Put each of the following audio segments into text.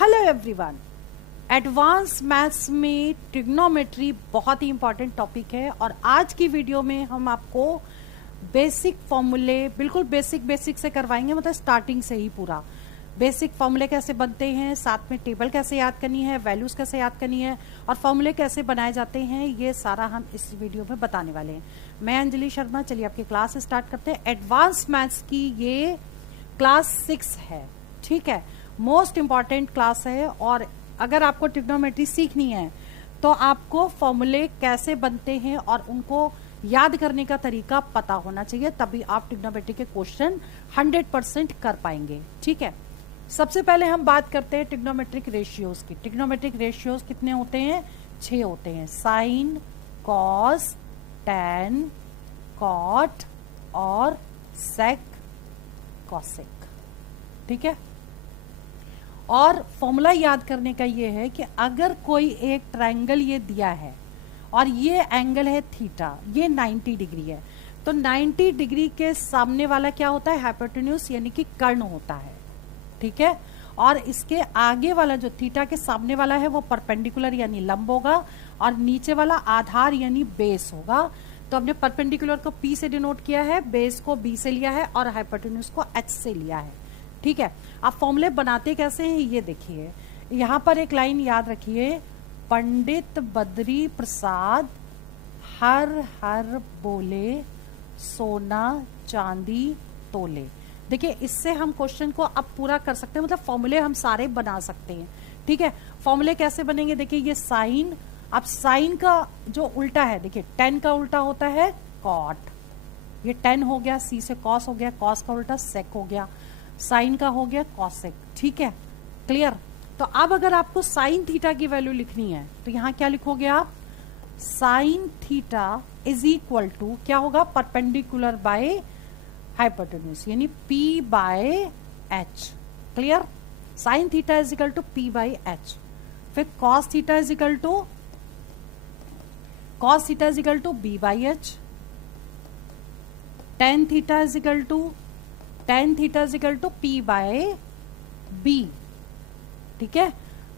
Hello everyone. Advance maths में trigonometry बहुत ही important topic है और आज की वीडियो में हम आपको बेसिक फॉर्मूले बिल्कुल बेसिक से करवाएंगे, मतलब स्टार्टिंग से ही पूरा बेसिक फॉर्मूले कैसे बनते हैं, साथ में टेबल कैसे याद करनी है, वैल्यूज कैसे याद करनी है और फॉर्मूले कैसे बनाए जाते हैं, ये सारा हम इस वीडियो में बताने वाले हैं। मैं अंजलि शर्मा। चलिए आपकी क्लास स्टार्ट करते हैं। एडवांस मैथ्स की ये क्लास 6 है, ठीक है, मोस्ट इंपॉर्टेंट क्लास है। और अगर आपको ट्रिग्नोमेट्री सीखनी है तो आपको फॉर्मूले कैसे बनते हैं और उनको याद करने का तरीका पता होना चाहिए, तभी आप ट्रिग्नोमेट्री के क्वेश्चन 100% कर पाएंगे, ठीक है। सबसे पहले हम बात करते हैं ट्रिग्नोमेट्रिक रेशियोज की। ट्रिग्नोमेट्रिक रेशियोज कितने होते हैं? 6 होते हैं। साइन, कॉस, टैन, कॉट और सेक, कॉसेक, ठीक है। और फॉर्मूला याद करने का ये है कि अगर कोई एक ट्रायंगल ये दिया है और ये एंगल है थीटा, ये 90 डिग्री है, तो 90 डिग्री के सामने वाला क्या होता है? हाइपोटेन्यूज यानी कि कर्ण होता है, ठीक है। और इसके आगे वाला जो थीटा के सामने वाला है वो परपेंडिकुलर यानी लंब होगा और नीचे वाला आधार यानी बेस होगा। तो हमने परपेंडिकुलर को P से डिनोट किया है, बेस को B से लिया है और हाइपोटेन्यूज को H से लिया है, ठीक है। आप फॉर्मूले बनाते कैसे हैं ये देखिए। यहां पर एक लाइन याद रखिए, पंडित बद्री प्रसाद हर हर बोले सोना चांदी तोले। देखिए इससे हम क्वेश्चन को अब पूरा कर सकते हैं, मतलब फॉर्मूले हम सारे बना सकते हैं, ठीक है। फॉर्मूले कैसे बनेंगे? देखिए ये साइन, अब साइन का जो उल्टा है, देखिए टेन का उल्टा होता है कॉट, ये टेन हो गया, सी से कॉस हो गया, कॉस का उल्टा सेक हो गया, साइन का हो गया कॉसेक, ठीक है, क्लियर। तो अब अगर आपको साइन थीटा की वैल्यू लिखनी है तो यहां क्या लिखोगे आप? Sine theta is equal to क्या होगा? परपेंडिकुलर बाय हाइपोटेन्यूज यानी P by H, clear. Sine theta is equal to P by H। फिर cos theta is equal to B by H। Tan theta is equal to P by B, ठीक है।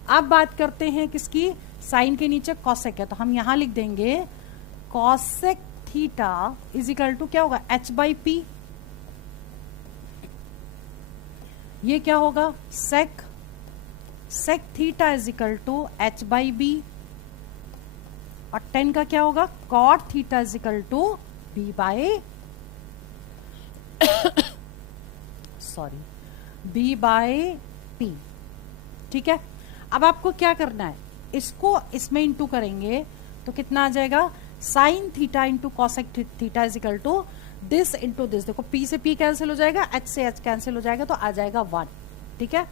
अब बात करते हैं किसकी? Sign के नीचे कॉसेक है तो हम यहां लिख देंगे cosec theta is equal to क्या होगा? H by P। ये क्या होगा? Sec theta is equal to H by B। और टेन का क्या होगा? Cot theta is equal to B by B by P, ठीक है। अब आपको क्या करना है? इसको इसमें इंटू करेंगे तो कितना आ जाएगा? Sine theta into cosec theta is equal to this into this. देखो P से P कैंसिल हो जाएगा, H से H कैंसिल हो जाएगा, तो आ जाएगा 1, ठीक है।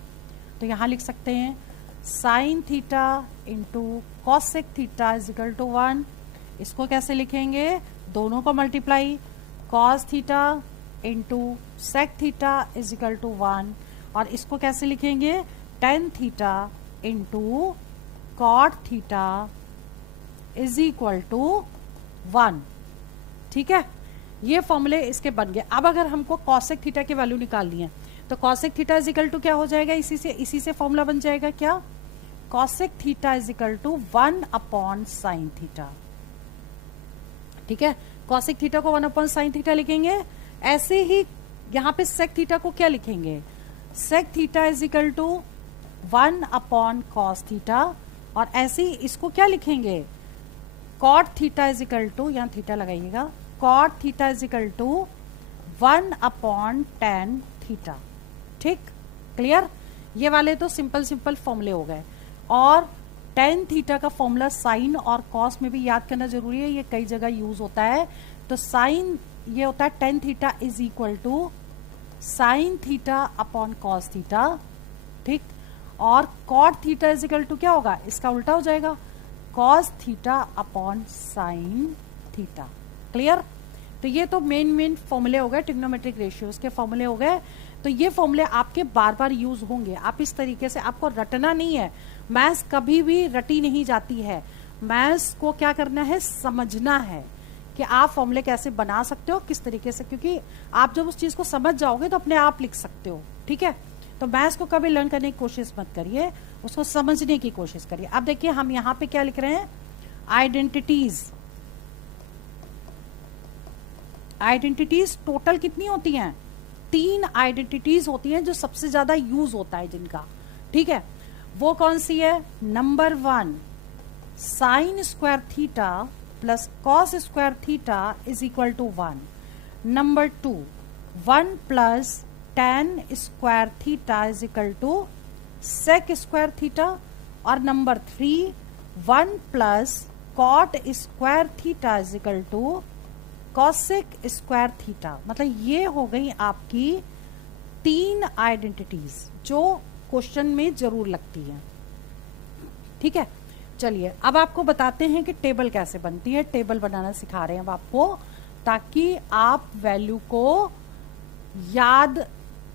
तो यहां लिख सकते हैं sine theta into cosec theta is equal to 1। इसको कैसे लिखेंगे? दोनों को multiply, cos theta into sec theta is equal to 1। और इसको कैसे लिखेंगे? Tan theta into cot theta is equal to 1, ठीक है। ये फॉर्मूले इसके बन गए। अब अगर हमको कॉसेक थीटा की वैल्यू निकालनी है तो cosec theta is equal to क्या हो जाएगा? इसी से फॉर्मूला बन जाएगा क्या? Cosec theta is equal to 1 upon sine theta, ठीक है। कॉसेक थीटा को 1 अपॉन साइन थीटा लिखेंगे। ऐसे ही यहां पे सेक थीटा को क्या लिखेंगे? Sec theta is equal to 1 upon cos theta. और ऐसे ही इसको क्या लिखेंगे? Cot theta is equal to, यहां थीटा लगाइएगा, cot theta is equal to 1 upon tan theta, ठीक, क्लियर। ये वाले तो सिंपल फॉर्मूले हो गए। और टेन थीटा का फॉर्मूला साइन और कॉस में भी याद करना जरूरी है, ये कई जगह यूज होता है। तो साइन ये होता है tan theta is equal to sine theta upon cos theta, ठीक। और cot theta is equal to क्या होगा? इसका उल्टा हो जाएगा, cos theta upon sine theta, clear. तो ये तो मेन फॉर्मूले हो गए, ट्रिग्नोमेट्रिक रेशियोज के फॉर्मूले हो गए। तो ये फॉर्मूले आपके बार बार यूज होंगे। आप इस तरीके से, आपको रटना नहीं है, मैथ्स कभी भी रटी नहीं जाती है। मैथ्स को क्या करना है? समझना है कि आप फॉर्मूले कैसे बना सकते हो, किस तरीके से, क्योंकि आप जब उस चीज को समझ जाओगे तो अपने आप लिख सकते हो, ठीक है। तो मैथ्स को कभी लर्न करने की कोशिश मत करिए, उसको समझने की कोशिश करिए। अब देखिए हम यहाँ पे क्या लिख रहे हैं, आइडेंटिटीज। आइडेंटिटीज टोटल कितनी होती हैं, 3 आइडेंटिटीज होती हैं जो सबसे ज्यादा यूज होता है जिनका, ठीक है। वो कौन सी है, number 1 sine square theta plus cos square theta is equal to 1। Number 2 1 plus tan square theta is equal to sec square theta. और number 3 1 plus cot square theta is equal to cosec square theta. मतलब ये हो गई आपकी 3 identities जो question में जरूर लगती है, ठीक है। चलिए अब आपको बताते हैं कि टेबल कैसे बनती है। टेबल बनाना सिखा रहे हैं अब आपको, ताकि आप वैल्यू को याद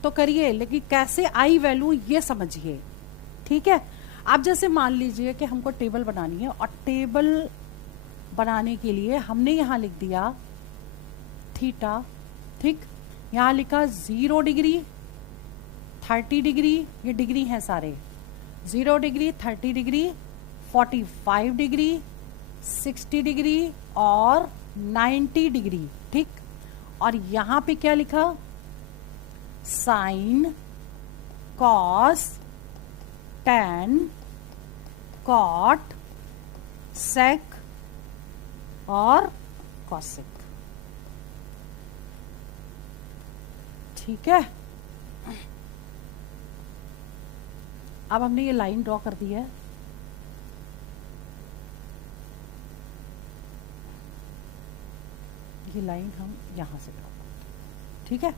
तो करिए लेकिन कैसे आई वैल्यू ये समझिए, ठीक है। अब जैसे मान लीजिए कि हमको टेबल बनानी है, और टेबल बनाने के लिए हमने यहां लिख दिया थीटा, ठीक। यहां लिखा 0 डिग्री 30 डिग्री, ये डिग्री हैं सारे, 0 डिग्री 30 डिग्री 45 डिग्री 60 डिग्री और 90 डिग्री, ठीक। और यहां पे क्या लिखा, sine cos tan cot sec और कॉसेक, ठीक है। अब हमने ये लाइन ड्रॉ कर दी है, ये लाइन हम यहां से ड्रॉ करते हैं, ठीक है,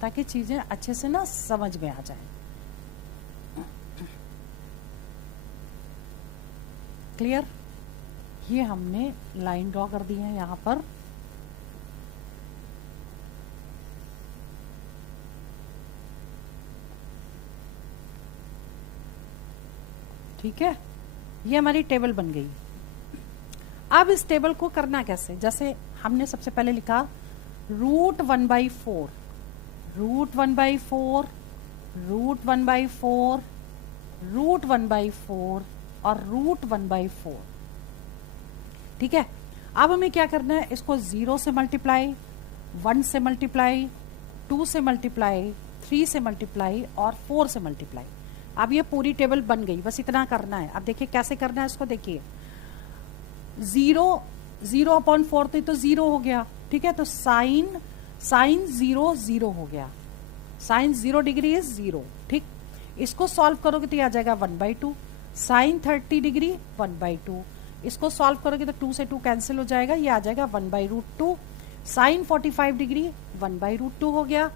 ताकि चीजें अच्छे से ना समझ में आ जाए। क्लियर, ये हमने लाइन ड्रॉ कर दी है यहां पर, ठीक है। ये हमारी टेबल बन गई। अब इस टेबल को करना कैसे, जैसे हमने सबसे पहले लिखा √1/4 √1/4 √1/4 √1/4 और √1/4, ठीक है। अब हमें क्या करना है, इसको 0 से मल्टीप्लाई, 1 से मल्टीप्लाई, 2 से मल्टीप्लाई, 3 से मल्टीप्लाई और 4 से मल्टीप्लाई। अब ये पूरी टेबल बन गई, बस इतना करना है। अब देखिए कैसे करना है इसको, देखिए 0/4 तो 0 हो गया, ठीक है। तो साइन 0 0 हो गया, साइन 0 डिग्री इज 0, ठीक। इसको सॉल्व करोगे तो ये आ जाएगा 1/2, साइन 30 डिग्री 1/2, इसको सॉल्व करोगे तो 2 से 2 कैंसिल हो जाएगा, ये आ जाएगा 1/√2, साइन 45 डिग्री 1/√2 हो गया,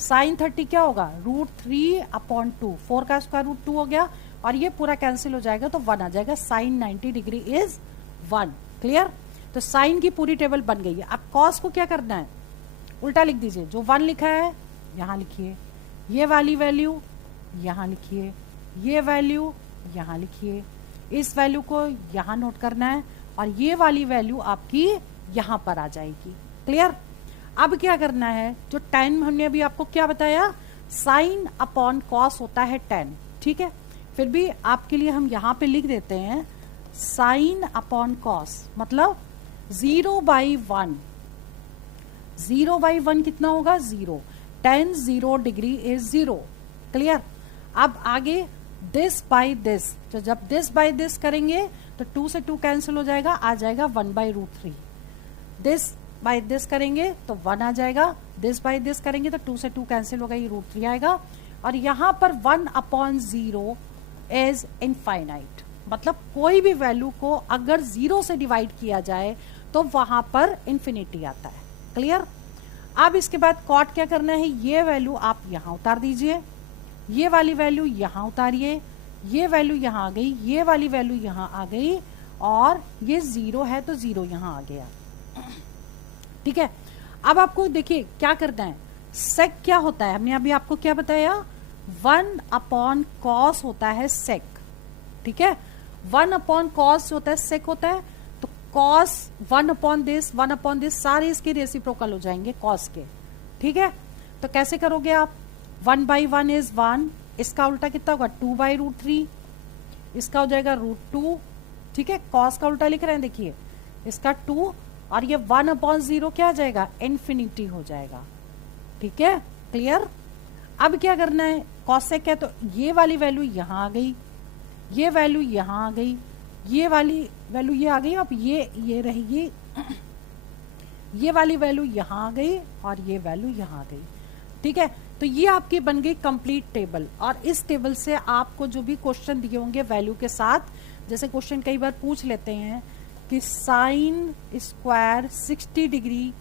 साइन 30 क्या होगा, √3/2, 4 का स्क्वायर √2 हो गया, और ये पूरा कैंसिल हो जाएगा तो 1 आ जाएगा, साइन 90 डिग्री इज 1। क्लियर, तो साइन की पूरी टेबल बन गई है। अब कॉस को क्या करना है, उल्टा लिख दीजिए, जो 1 लिखा है यहां लिखिए, ये वाली वैल्यू यहां लिखिए, ये वैल्यू यहां लिखिए, इस वैल्यू को यहां नोट करना है, और ये वाली वैल्यू आपकी यहां पर आ जाएगी। क्लियर, अब क्या करना है, जो tan हमने अभी आपको क्या बताया, साइन अपॉन कॉस होता है tan, ठीक है। फिर भी आपके लिए हम यहां पे लिख देते हैं साइन अपॉन कॉस, मतलब 0/1, 0/1 कितना होगा, 0, tan 0 डिग्री इज 0। क्लियर, अब आगे दिस बाई दिस, तो जब दिस बाई दिस करेंगे तो 2 से 2 कैंसिल हो जाएगा, आ जाएगा 1/√3, दिस बाई दिस करेंगे तो 1 आ जाएगा, दिस बाई दिस करेंगे तो 2 से 2 कैंसिल होगा, ये √3 आएगा, और यहां पर 1/0 इज इनफाइनाइट, मतलब कोई भी वैल्यू को अगर 0 से डिवाइड किया जाए तो वहां पर इंफिनिटी आता है। क्लियर, अब इसके बाद कॉट क्या करना है, ये वैल्यू आप यहां उतार दीजिए, ये वाली वैल्यू यहां उतारिए, ये वैल्यू यहां आ गई, ये वाली वैल्यू यहां आ गई, और ये 0 है तो 0 यहां आ गया, ठीक है। अब आपको देखिए क्या करना है, सेक क्या होता है, हमने अभी आपको क्या बताया, 1/cos होता है सेक, ठीक है। 1/cos होता है सेक होता है, तो cos 1/this 1/this सारे इसके रेसिप्रोकल हो जाएंगे cos के, ठीक है, तो कैसे करोगे आप? 1/1 इज 1, इसका उल्टा कितना होगा? 2/√3, इसका हो जाएगा √2, ठीक है। कॉस का उल्टा लिख रहे हैं, देखिए इसका 2, और ये 1/0 क्या आ जाएगा? इन्फिनिटी हो जाएगा, ठीक है, क्लियर। अब क्या करना है? कॉसेक है तो ये वाली वैल्यू यहाँ आ गई, ये वैल्यू यहाँ आ गई, ये वाली वैल्यू ये आ गई, अब ये रहेगी, ये वाली वैल्यू यहाँ आ गई और ये वैल्यू यहाँ आ गई, ठीक है। तो ये आपकी बन गई कंप्लीट टेबल, और इस टेबल से आपको जो भी क्वेश्चन दिए होंगे वैल्यू के साथ, जैसे क्वेश्चन कई बार पूछ लेते हैं कि साइन स्क्वायर 60 डिग्री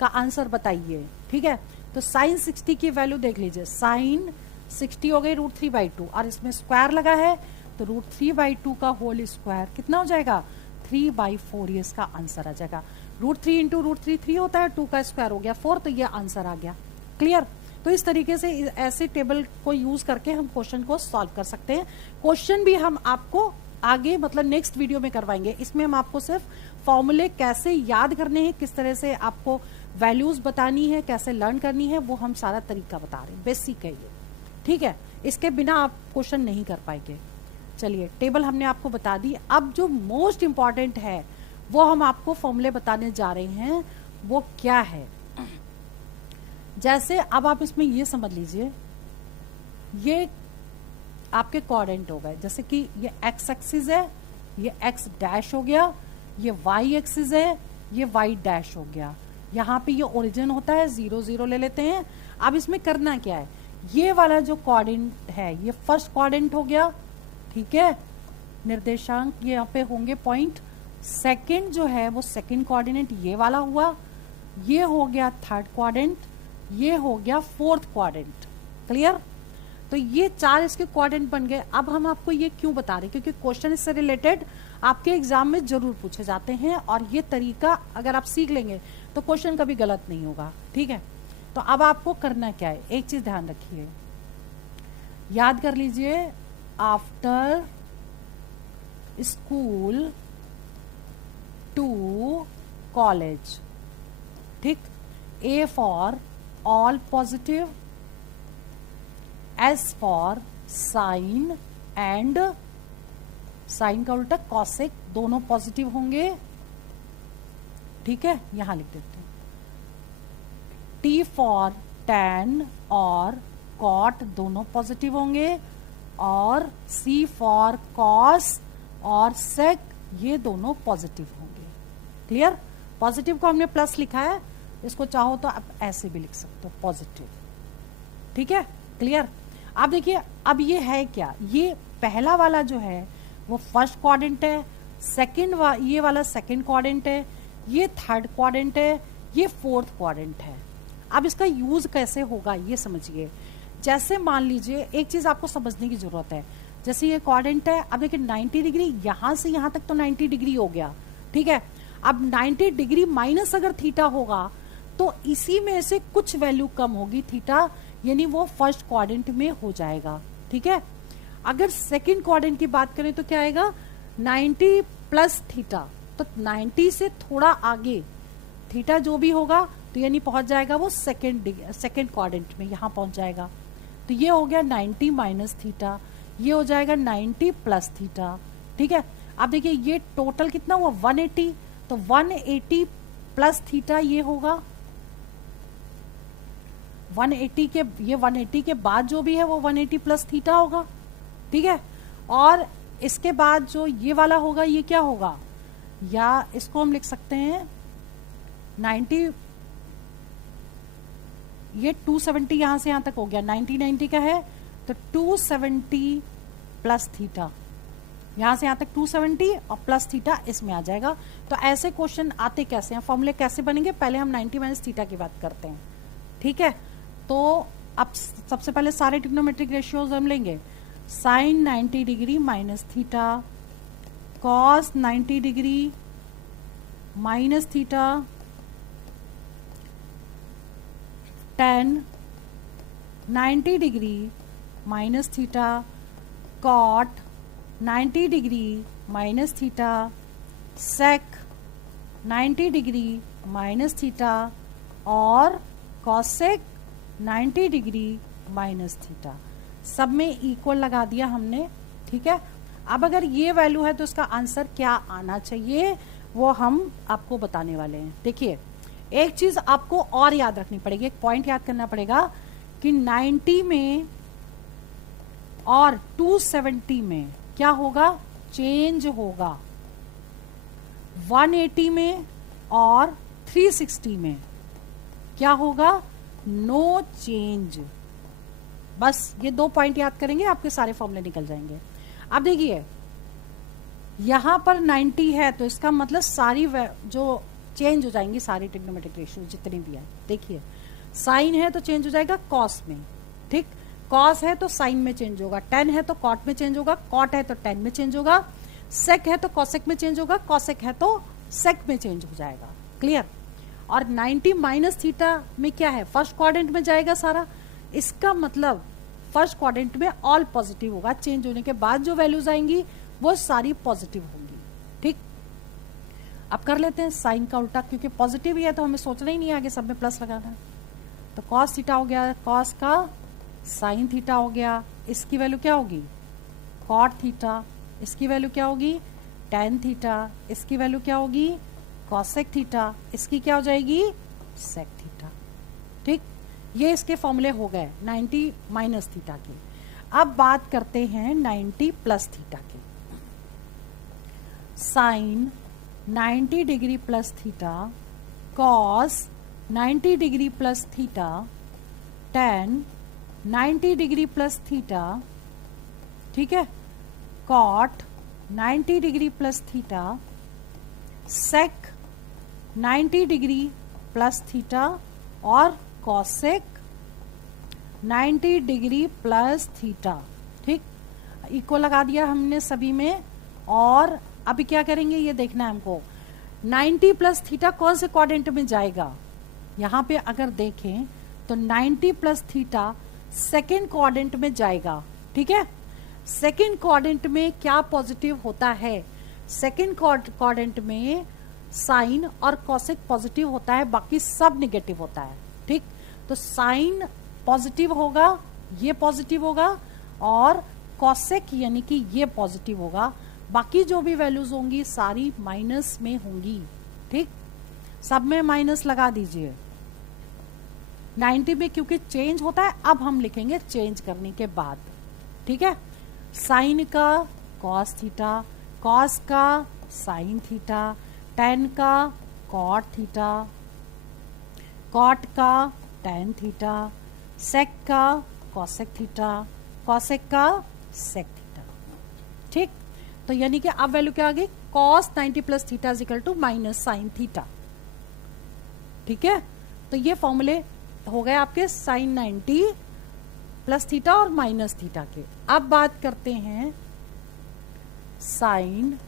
का आंसर बताइए, ठीक है। तो साइन 60 की वैल्यू देख लीजिए, साइन 60 हो गई √3/2, और इसमें स्क्वायर लगा है तो √3/2 का होल स्क्वायर कितना हो जाएगा? 3/4, ये इसका आंसर आ जाएगा। √3 इंटू √3 3 होता है, 2 का स्क्वायर हो गया 4, तो ये आंसर आ गया, क्लियर। तो इस तरीके से ऐसे टेबल को यूज करके हम क्वेश्चन को सॉल्व कर सकते हैं। क्वेश्चन भी हम आपको आगे मतलब नेक्स्ट वीडियो में करवाएंगे, इसमें हम आपको सिर्फ फॉर्मूले कैसे याद करने हैं, किस तरह से आपको वैल्यूज बतानी है, कैसे लर्न करनी है, वो हम सारा तरीका बता रहे हैं, बेसिक है ये, ठीक है। इसके बिना आप क्वेश्चन नहीं कर पाएंगे। चलिए, टेबल हमने आपको बता दी। अब जो मोस्ट इंपॉर्टेंट है वो हम आपको फॉर्मूले बताने जा रहे हैं, वो क्या है? जैसे अब आप इसमें ये समझ लीजिए, ये आपके कोऑर्डिनेट हो गए, जैसे कि ये एक्स एक्सिस है, ये एक्स डैश हो गया, ये वाई एक्सिस है, ये वाई डैश हो गया, यहाँ पे ये ओरिजिन होता है, 0 0 ले लेते हैं। अब इसमें करना क्या है? ये वाला जो कोऑर्डिनेट है ये फर्स्ट कोऑर्डिनेट हो गया, ठीक है, निर्देशांक ये यहाँ पे होंगे पॉइंट। सेकंड जो है वो सेकंड कोऑर्डिनेट ये वाला हुआ, ये हो गया थर्ड कोऑर्डिनेट, ये हो गया फोर्थ कोऑर्डिनेट, क्लियर। तो ये 4 इसके कोऑर्डिनेट बन गए। अब हम आपको ये क्यों बता रहे हैं? क्योंकि क्वेश्चन इससे रिलेटेड आपके एग्जाम में जरूर पूछे जाते हैं, और ये तरीका अगर आप सीख लेंगे तो क्वेश्चन कभी गलत नहीं होगा, ठीक है। तो अब आपको करना क्या है, एक चीज ध्यान रखिए, याद कर लीजिए, आफ्टर स्कूल टू कॉलेज, ठीक। A for all positive, S for sine, and sine का उल्टा कॉसेक, दोनों पॉजिटिव होंगे, ठीक है, यहां लिख देते हैं। T फॉर टैन और कॉट, दोनों पॉजिटिव होंगे, और C फॉर कॉस और सेक, ये दोनों पॉजिटिव होंगे, क्लियर। पॉजिटिव को हमने प्लस लिखा है, इसको चाहो तो आप ऐसे भी लिख सकते हो, पॉजिटिव, ठीक है, क्लियर। अब देखिए, अब ये है क्या? ये पहला वाला जो है वो फर्स्ट क्वाड्रेंट है, सेकंड ये वाला सेकंड क्वाड्रेंट है, ये थर्ड क्वाड्रेंट है, ये फोर्थ क्वाड्रेंट है। अब इसका यूज कैसे होगा ये समझिए। जैसे मान लीजिए, एक चीज आपको समझने की जरूरत है, जैसे ये क्वाड्रेंट है, अब देखिए 90 डिग्री, यहां से यहां तक तो 90 डिग्री हो गया, ठीक है। अब 90 डिग्री माइनस अगर थीटा होगा तो इसी में से कुछ वैल्यू कम होगी थीटा, यानी वो फर्स्ट क्वाड्रेंट में हो जाएगा, ठीक है। अगर सेकंड क्वाड्रेंट की बात करें तो क्या आएगा? 90 प्लस थीटा, तो 90 से थोड़ा आगे थीटा जो भी होगा तो यानी पहुंच जाएगा वो सेकंड क्वाड्रेंट में, यहां पहुंच जाएगा। तो ये हो गया 90 माइनस थीटा, ये हो जाएगा 90 प्लस थीटा, ठीक है। अब देखिए ये टोटल कितना हुआ? 180, तो 180 प्लस थीटा ये होगा 180 के, ये 180 के बाद जो भी है वो 180 प्लस थीटा होगा, ठीक है। और इसके बाद जो ये वाला होगा ये क्या होगा? या इसको हम लिख सकते हैं 90, ये 270 यहां से यहां तक हो गया, 90 का है तो 270 प्लस थीटा, यहां से यहां तक 270 और प्लस थीटा इसमें आ जाएगा। तो ऐसे क्वेश्चन आते कैसे हैं, फॉर्मूले कैसे बनेंगे? पहले हम 90 माइनस थीटा की बात करते हैं, ठीक है। तो अब सबसे पहले सारे ट्रिग्नोमेट्रिक रेशियोज हम लेंगे। Sine 90 degree minus theta, cos 90 degree minus theta, tan 90 degree minus theta, cot 90 degree minus theta, sec 90 degree minus theta, और कॉसेक 90 डिग्री माइनस थीटा, सब में इक्वल लगा दिया हमने, ठीक है। अब अगर ये वैल्यू है तो इसका आंसर क्या आना चाहिए वो हम आपको बताने वाले हैं। देखिए एक चीज आपको और याद रखनी पड़ेगी, एक पॉइंट याद करना पड़ेगा कि 90 में और 270 में क्या होगा, चेंज होगा। 180 में और 360 में क्या होगा, नो चेंज। बस ये 2 पॉइंट याद करेंगे, आपके सारे फॉर्मूले निकल जाएंगे। अब देखिए यहां पर 90 है तो इसका मतलब सारी जो चेंज हो जाएंगी सारी ट्रिग्नोमेट्रिक रेशियो जितनी भी है। देखिए साइन है तो चेंज हो जाएगा कॉस में, ठीक। कॉस है तो साइन में चेंज होगा, टेन है तो कॉट में चेंज होगा, कॉट है तो टेन में चेंज होगा, सेक है तो कॉसेक में चेंज होगा, कॉसेक है तो सेक में चेंज हो जाएगा। क्लियर। और 90 माइनस थीटा में क्या है, फर्स्ट क्वाड्रेंट में जाएगा सारा, इसका मतलब फर्स्ट क्वाड्रेंट में ऑल पॉजिटिव होगा। चेंज होने के बाद जो वैल्यूज आएंगी वो सारी पॉजिटिव होंगी, ठीक। अब कर लेते हैं साइन का उल्टा, क्योंकि पॉजिटिव ही है तो हमें सोचना ही नहीं है आगे सब में प्लस लगाना है। तो कॉस थीटा हो गया, कॉस का साइन थीटा हो गया, इसकी वैल्यू क्या होगी, कॉट थीटा, इसकी वैल्यू क्या होगी, टेन थीटा, इसकी वैल्यू क्या होगी, कॉसेक थीटा, इसकी क्या हो जाएगी, सेक थीटा, ठीक। ये इसके फॉर्मूले हो गए 90 माइनस थीटा के। अब बात करते हैं 90 प्लस थीटा के। Sine 90 degree plus theta, cos 90 degree plus theta, tan 90 degree plus theta, ठीक है, cot 90 degree plus theta, sec 90 degree plus theta और कॉसेक 90 डिग्री प्लस थीटा, ठीक। इक्वल लगा दिया हमने सभी में। और अभी क्या करेंगे ये देखना है हमको, 90 प्लस थीटा कौन से क्वाड्रेंट में जाएगा। यहां पे अगर देखें तो 90 प्लस थीटा सेकेंड क्वाड्रेंट में जाएगा, ठीक है। सेकेंड क्वाड्रेंट में क्या पॉजिटिव होता है, सेकेंड क्वाड्रेंट में साइन और कॉसेक पॉजिटिव होता है, बाकी सब नेगेटिव होता है, ठीक। तो साइन पॉजिटिव होगा, ये पॉजिटिव होगा, और कॉसेक यानी कि ये पॉजिटिव होगा, बाकी जो भी वैल्यूज होंगी सारी माइनस में होंगी, ठीक। सब में माइनस लगा दीजिए। 90 में क्योंकि चेंज होता है, अब हम लिखेंगे चेंज करने के बाद, ठीक है। साइन का कॉस थीटा, कॉस का साइन थीटा, टेन का कॉट थीटा, कॉट का टेन थीटा, सेक का कॉसेक थीटा, कॉसेक का सेक थीटा, ठीक। तो यानी कि अब वैल्यू क्या आ गई, cos 90 plus theta is equal to minus sine theta, ठीक है। तो ये फॉर्मूले हो गए आपके साइन 90 प्लस थीटा और माइनस थीटा के। अब बात करते हैं साइन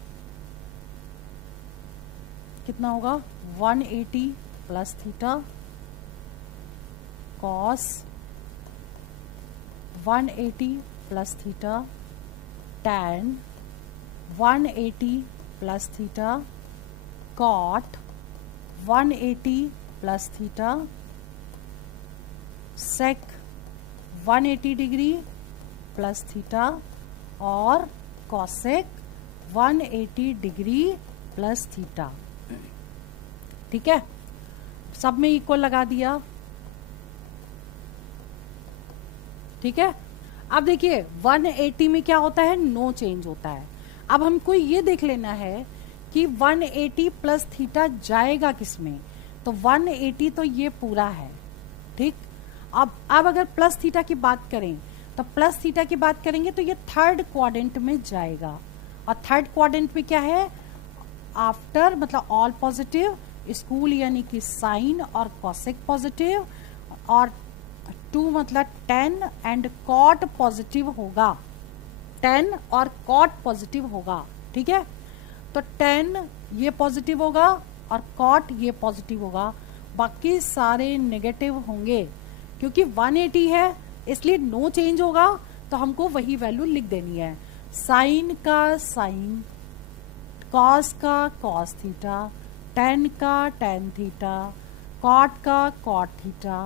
कितना होगा, 180 plus theta, cos 180 plus theta, tan 180 plus theta, cot 180 plus theta, sec 180 degree plus theta और कॉसेक 180 डिग्री प्लस थीटा, ठीक है। सब में इक्वल लगा दिया, ठीक है। अब देखिए 180 में क्या होता है, नो चेंज होता है। अब हमको ये देख लेना है कि 180 प्लस थीटा जाएगा किसमें, तो 180 तो ये पूरा है, ठीक। अब अगर प्लस थीटा की बात करें तो प्लस थीटा की बात करेंगे तो ये थर्ड क्वाड्रेंट में जाएगा, और थर्ड क्वाड्रेंट में क्या है, आफ्टर मतलब ऑल पॉजिटिव, स्कूल यानी कि साइन और कॉसेक पॉजिटिव, और 2 मतलब 10 एंड कॉट पॉजिटिव होगा, 10 और कॉट पॉजिटिव होगा, ठीक है। तो 10 ये पॉजिटिव होगा और कॉट ये पॉजिटिव होगा, बाकी सारे नेगेटिव होंगे। क्योंकि 180 है इसलिए नो चेंज होगा, तो हमको वही वैल्यू लिख देनी है। साइन का साइन, कॉस का कॉस थीटा, टेन का टेन थीटा, कॉट का कॉट थीटा,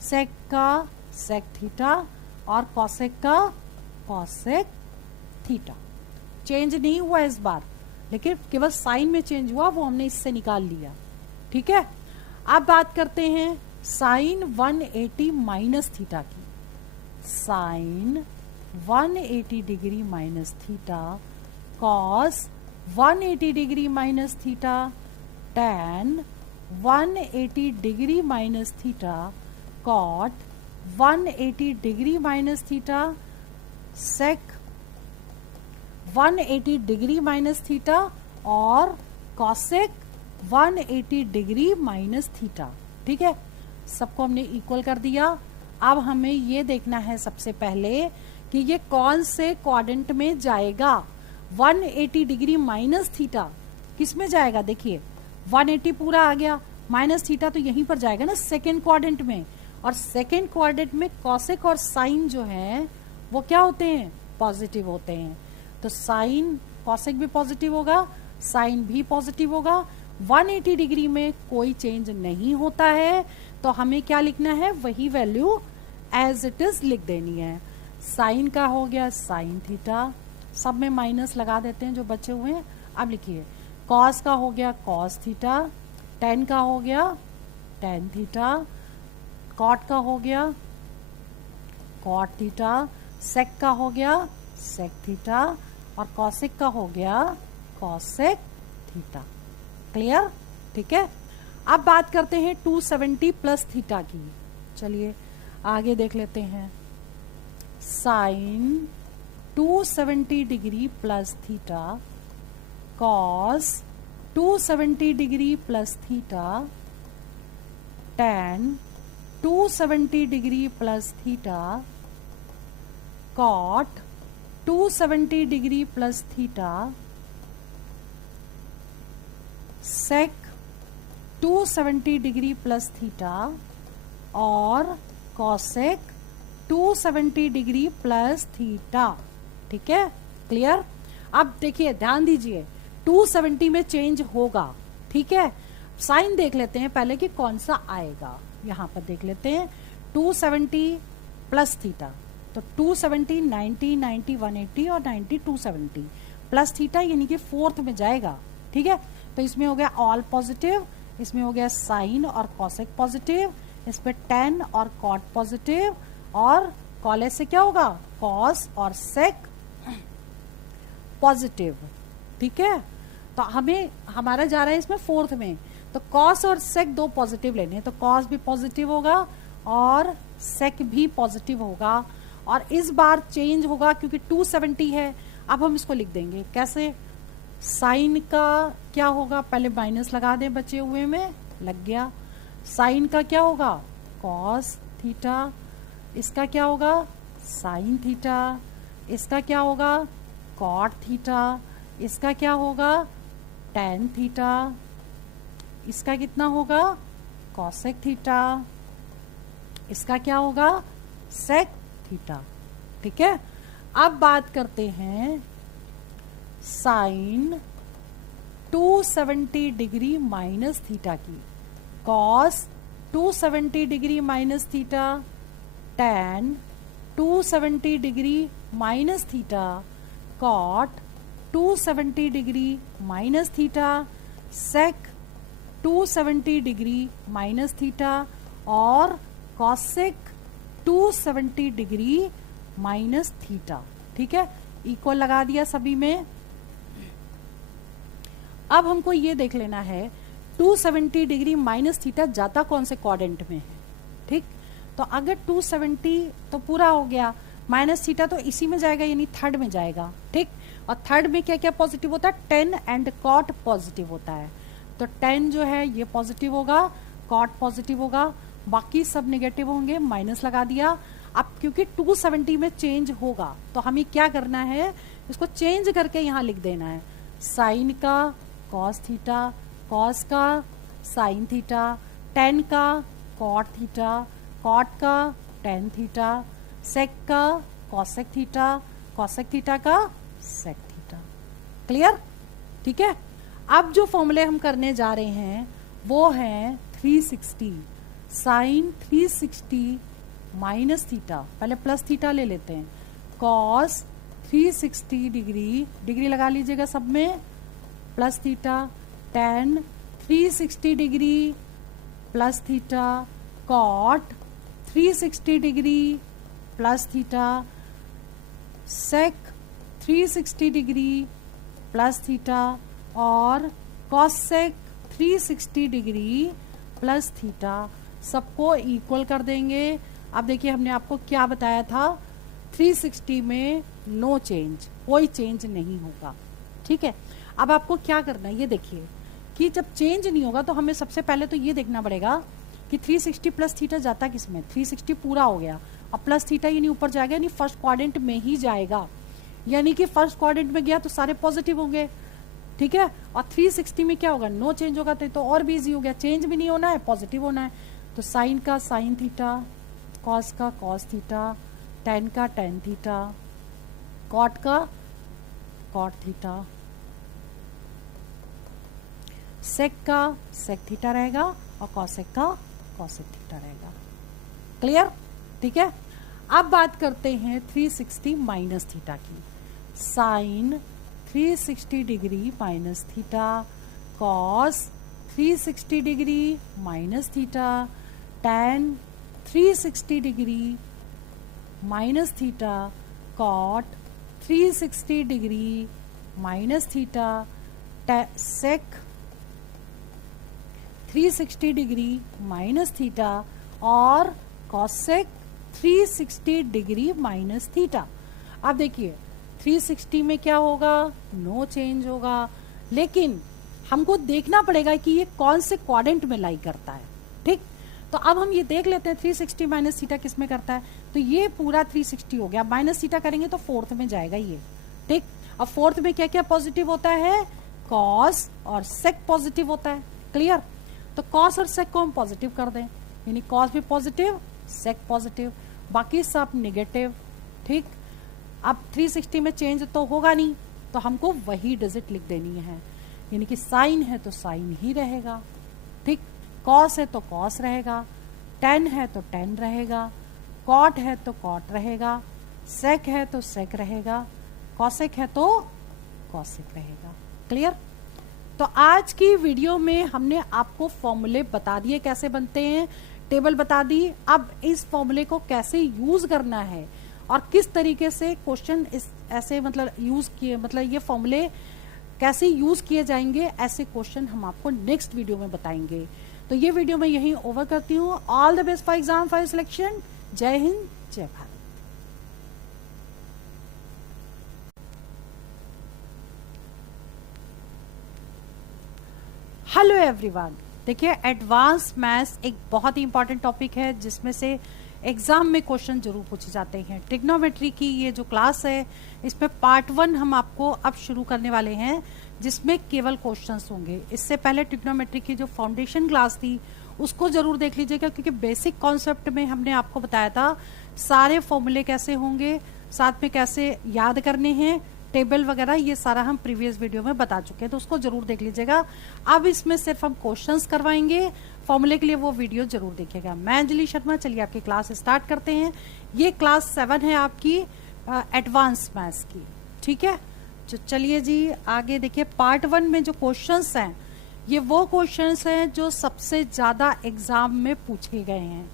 सेक का सेक थीटा और कॉसेक का कॉसेक थीटा। चेंज नहीं हुआ इस बार, लेकिन केवल साइन में चेंज हुआ, वो हमने इससे निकाल लिया। ठीक है, अब बात करते हैं साइन 180 माइनस थीटा की। Sine 180 degree minus theta, cos 180 degree minus theta, tan 180 degree minus theta, cot 180 degree minus theta, sec 180 degree minus theta और कॉसेक 180 डिग्री माइनस थीटा। ठीक है, सबको हमने इक्वल कर दिया। अब हमें ये देखना है सबसे पहले कि ये कौन से क्वाड्रेंट में जाएगा। 180 डिग्री माइनस थीटा किस में जाएगा, देखिए 180 पूरा आ गया, माइनस थीटा तो यहीं पर जाएगा ना सेकेंड क्वाड्रेंट में। और सेकेंड क्वाड्रेंट में कॉसेक और साइन जो है वो क्या होते हैं, पॉजिटिव होते हैं। तो साइन कॉसेक भी पॉजिटिव होगा, साइन भी पॉजिटिव होगा। 180 डिग्री में कोई चेंज नहीं होता है, तो हमें क्या लिखना है, वही वैल्यू एज इट इज लिख देनी है। साइन का हो गया साइन थीटा, सब में माइनस लगा देते हैं जो बचे हुए हैं। अब लिखिए कॉस का हो गया कॉस थीटा, टेन का हो गया टेन थीटा, कॉट का हो गया कॉट थीटा, सेक का हो गया सेक थीटा और कॉसेक का हो गया कॉसेक थीटा। क्लियर? ठीक है, अब बात करते हैं 270 प्लस थीटा की। चलिए आगे देख लेते हैं। Sine 270 degree plus theta, cos 270 degree plus theta, tan 270 degree plus theta, cot 270 degree plus theta, sec 270 degree plus theta और कॉसेक 270 डिग्री प्लस थीटा। ठीक है, क्लियर? अब देखिए ध्यान दीजिए 270 में चेंज होगा। ठीक है, साइन देख लेते हैं पहले कि कौन सा आएगा। यहां पर देख लेते हैं 270 प्लस थीटा, तो 270 90 90 180 और 90 270 प्लस थीटा यानी कि फोर्थ में जाएगा। ठीक है, तो इसमें हो गया ऑल पॉजिटिव, इसमें हो गया साइन और कॉसेक पॉजिटिव, इस पे टेन और कॉट पॉजिटिव और कॉलेज से क्या होगा कॉस और सेक पॉजिटिव। ठीक है, तो हमें हमारा जा रहा है इसमें फोर्थ में, तो कॉस और सेक दो पॉजिटिव लेने हैं, तो कॉस भी पॉजिटिव होगा और सेक भी पॉजिटिव होगा। और इस बार चेंज होगा क्योंकि 270 है। अब हम इसको लिख देंगे कैसे, साइन का क्या होगा, पहले माइनस लगा दें बचे हुए में, लग गया। साइन का क्या होगा कॉस थीटा, इसका क्या होगा साइन थीटा, इसका क्या होगा कॉट थीटा, इसका क्या होगा टेन थीटा, इसका कितना होगा कॉसेक थीटा, इसका क्या होगा सेक थीटा। ठीक है, अब बात करते हैं साइन 270 डिग्री माइनस थीटा की। Cos 270 degree minus theta, tan 270 degree minus theta, cot 270 degree minus theta, sec 270 degree minus theta और कॉसेक 270 डिग्री माइनस थीटा। ठीक है, इक्वल लगा दिया सभी में। अब हमको ये देख लेना है 270 डिग्री माइनस थीटा जाता कौन से क्वाड्रेंट में है। ठीक, तो अगर 270 तो पूरा हो गया, माइनस थीटा तो इसी में जाएगा यानी थर्ड में जाएगा। ठीक, और थर्ड में क्या क्या पॉजिटिव होता है, टेन एंड कॉट पॉजिटिव होता है। तो 10 जो है ये पॉजिटिव होगा, कॉट पॉजिटिव होगा, बाकी सब नेगेटिव होंगे, माइनस लगा दिया। अब क्योंकि 270 में चेंज होगा तो हमें क्या करना है, इसको चेंज करके यहाँ लिख देना है साइन का कॉस थीटा, कॉस का साइन थीटा, टेन का कॉट थीटा, कॉट का टेन थीटा, सेक का कॉसेक थीटा, कॉसेक थीटा का सेक थीटा। क्लियर? ठीक है, अब जो फॉर्मूले हम करने जा रहे हैं वो हैं 360। साइन 360 माइनस थीटा, पहले प्लस थीटा ले लेते हैं, कॉस 360 डिग्री, डिग्री लगा लीजिएगा सब में, plus theta, tan 360 degree plus theta, cot 360 degree plus theta, sec 360 degree plus theta और कॉसेक 360 डिग्री प्लस थीटा, सबको इक्वल कर देंगे। अब देखिए हमने आपको क्या बताया था, 360 में नो चेंज, कोई चेंज नहीं होगा, ठीक है। अब आपको क्या करना है, ये देखिए कि जब चेंज नहीं होगा तो हमें सबसे पहले तो ये देखना पड़ेगा कि 360 प्लस थीटा जाता किसमें, 360 पूरा हो गया, अब प्लस थीटा यानी ऊपर जाएगा, यानी फर्स्ट क्वाड्रेंट में ही जाएगा, यानी कि फर्स्ट क्वाड्रेंट में गया तो सारे पॉजिटिव होंगे, ठीक है। और 360 में क्या होगा, नो चेंज होगा तो और भी इजी हो गया, चेंज भी नहीं होना है, पॉजिटिव होना है, तो साइन का साइन थीटा, कॉस का कॉस थीटा, टेन का टेन थीटा, कॉट का कॉट थीटा, सेक का सेक थीटा रहेगा और कॉसेक का कॉसेक थीटा रहेगा। क्लियर, ठीक है। अब बात करते हैं 360 माइनस थीटा की, sine 360 degree minus theta, cos 360 degree minus theta, tan 360 degree minus theta, cot 360 degree minus theta, sec 360 degree minus theta और कॉसेक 360 डिग्री माइनस थीटा। अब देखिए 360 में क्या होगा, नो चेंज होगा, लेकिन हमको देखना पड़ेगा कि ये कौन से क्वाड्रेंट में लाई करता है, ठीक। तो अब हम ये देख लेते हैं 360 माइनस थीटा किस में करता है, तो ये पूरा 360 हो गया, माइनस थीटा करेंगे तो फोर्थ में जाएगा ये, ठीक। अब फोर्थ में क्या क्या पॉजिटिव होता है, कॉस और सेक पॉजिटिव होता है, क्लियर। तो कॉस और सेक को हम पॉजिटिव कर दें, यानी कॉस भी पॉजिटिव सेक पॉजिटिव, बाकी सब निगेटिव, ठीक। अब 360 में चेंज तो होगा नहीं, तो हमको वही डिजिट लिख देनी है, यानी कि साइन है तो साइन ही रहेगा, ठीक, कॉस है तो कॉस रहेगा, टेन है तो टेन रहेगा, कॉट है तो कॉट रहेगा, सेक है तो सेक रहेगा, कॉसेक है तो कॉसेक रहेगा। क्लियर। तो आज की वीडियो में हमने आपको फॉर्मूले बता दिए कैसे बनते हैं, टेबल बता दी, अब इस फॉर्मूले को कैसे यूज करना है और किस तरीके से क्वेश्चन इस ऐसे मतलब यूज किए, मतलब ये फॉर्मूले कैसे यूज किए जाएंगे, ऐसे क्वेश्चन हम आपको नेक्स्ट वीडियो में बताएंगे। तो ये वीडियो मैं यहीं ओवर करती हूँ। All the best for exam for selection. जय हिंद, जय भारत। हेलो एवरीवन, देखिए एडवांस मैथ्स एक बहुत ही इंपॉर्टेंट टॉपिक है जिसमें से एग्जाम में क्वेश्चन जरूर पूछे जाते हैं। ट्रिग्नोमेट्री की ये जो क्लास है इसमें पार्ट 1 हम आपको अब शुरू करने वाले हैं जिसमें केवल क्वेश्चंस होंगे। इससे पहले ट्रिग्नोमेट्री की जो फाउंडेशन क्लास थी उसको जरूर देख लीजिएगा, क्योंकि बेसिक कॉन्सेप्ट में हमने आपको बताया था सारे फॉर्मूले कैसे होंगे, साथ में कैसे याद करने हैं, टेबल वगैरह, ये सारा हम प्रीवियस वीडियो में बता चुके हैं, तो उसको जरूर देख लीजिएगा। अब इसमें सिर्फ हम क्वेश्चंस करवाएंगे, फॉर्मूले के लिए वो वीडियो जरूर देखिएगा। मैं अंजलि शर्मा, चलिए आपकी क्लास स्टार्ट करते हैं। ये क्लास 7 है आपकी एडवांस मैथ्स की, ठीक है। तो चलिए जी आगे देखिए। पार्ट 1 में जो क्वेश्चंस हैं ये वो क्वेश्चंस हैं जो सबसे ज्यादा एग्जाम में पूछे गए हैं,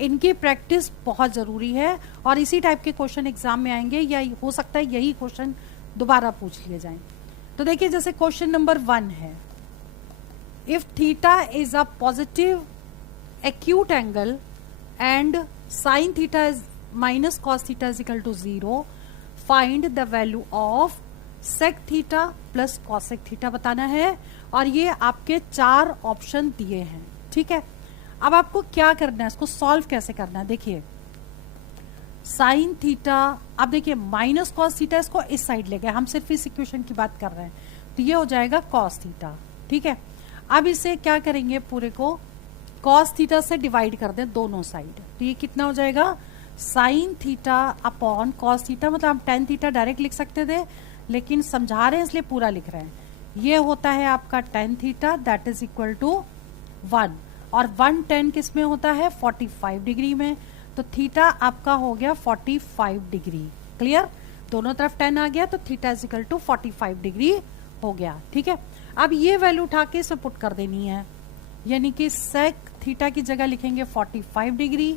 इनकी प्रैक्टिस बहुत जरूरी है और इसी टाइप के क्वेश्चन एग्जाम में आएंगे या हो सकता है यही क्वेश्चन दोबारा पूछ लिए जाएं। तो देखिए जैसे क्वेश्चन नंबर 1 है, if theta is a positive acute angle and sine theta is minus cos theta is equal to 0, find the value of sec theta plus cosec theta बताना है। और ये आपके 4 ऑप्शन दिए हैं, ठीक है। अब आपको क्या करना है, इसको सॉल्व कैसे करना है, देखिए साइन थीटा, अब देखिए माइनस कॉस थीटा, इसको इस साइड ले गए, हम सिर्फ इस इक्वेशन की बात कर रहे हैं, तो ये हो जाएगा कॉस थीटा, ठीक है। अब इसे क्या करेंगे, पूरे को कॉस थीटा से डिवाइड कर दें दोनों साइड, तो ये कितना हो जाएगा, sine theta upon cos theta, मतलब हम टेन थीटा डायरेक्ट लिख सकते थे लेकिन समझा रहे हैं इसलिए पूरा लिख रहे हैं। ये होता है आपका tan theta that is equal to 1। और 110 किस में होता है, 45 डिग्री में। तो थीटा आपका हो गया 45 डिग्री। क्लियर, दोनों तरफ 10 आ गया तो theta is equal to 45 degree हो गया। ठीक है, अब ये वैल्यू उठा के इसमें पुट कर देनी है, यानी कि सेक थीटा की जगह लिखेंगे 45 डिग्री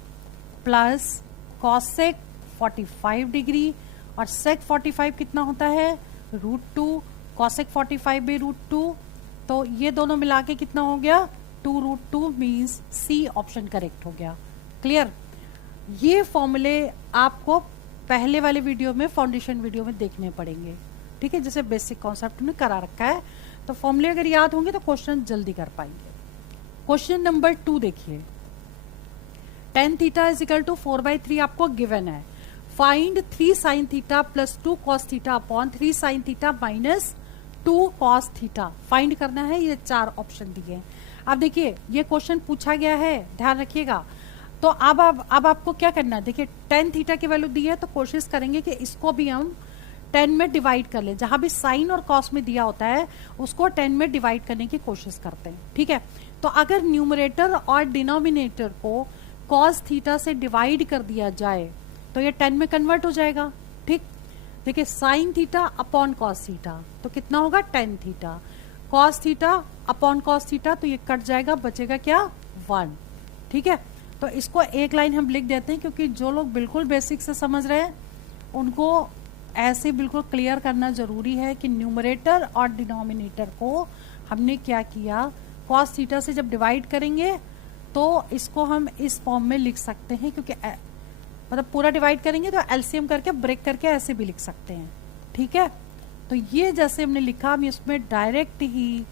प्लस कॉसेक 45 डिग्री, और सेक 45 कितना होता है, √2, कॉसेक 45 भी √2, तो ये दोनों मिला के कितना हो गया, 2√2 मीन्स सी ऑप्शन करेक्ट हो गया। क्लियर, ये फॉर्मूले आपको पहले वाले वीडियो में, फाउंडेशन वीडियो में देखने पड़ेंगे। ठीक है, जैसे बेसिक कॉन्सेप्ट में करा रखा है, तो फॉर्मूले अगर याद होंगे तो क्वेश्चन जल्दी कर पाएंगे। क्वेश्चन नंबर 2 देखिए, tan theta is equal to 4/3 आपको गिवन है। Find 3 sin theta plus 2 cos theta upon 3 sin theta minus 2 cos theta find करना है। ये 4 ऑप्शन दिए हैं। अब देखिए ये क्वेश्चन पूछा गया है, ध्यान रखिएगा। तो अब आपको क्या करना है, देखिए tan थीटा की वैल्यू दी है तो कोशिश करेंगे कि इसको भी हम 10 में डिवाइड कर ले। जहां भी साइन और कॉस में दिया होता है उसको 10 में डिवाइड करने की कोशिश करते हैं। ठीक है, तो अगर न्यूमरेटर और डिनोमिनेटर को कॉस थीटा से डिवाइड कर दिया जाए तो ये 10 में कन्वर्ट हो जाएगा। ठीक, देखिए sign theta upon cos theta तो कितना होगा, tan theta, cos theta upon cos theta तो ये कट जाएगा, बचेगा क्या, 1। ठीक है, तो इसको एक लाइन हम लिख देते हैं, क्योंकि जो लोग बिल्कुल बेसिक से समझ रहे हैं उनको ऐसे बिल्कुल क्लियर करना जरूरी है कि न्यूमरेटर और डिनोमिनेटर को हमने क्या किया, कॉस थीटा से जब डिवाइड करेंगे तो इसको हम इस फॉर्म में लिख सकते हैं, क्योंकि मतलब पूरा डिवाइड करेंगे तो एलसीएम करके ब्रेक करके ऐसे भी लिख सकते हैं। ठीक है, तो ये जैसे हमने लिखा, हम इसमें डायरेक्ट ही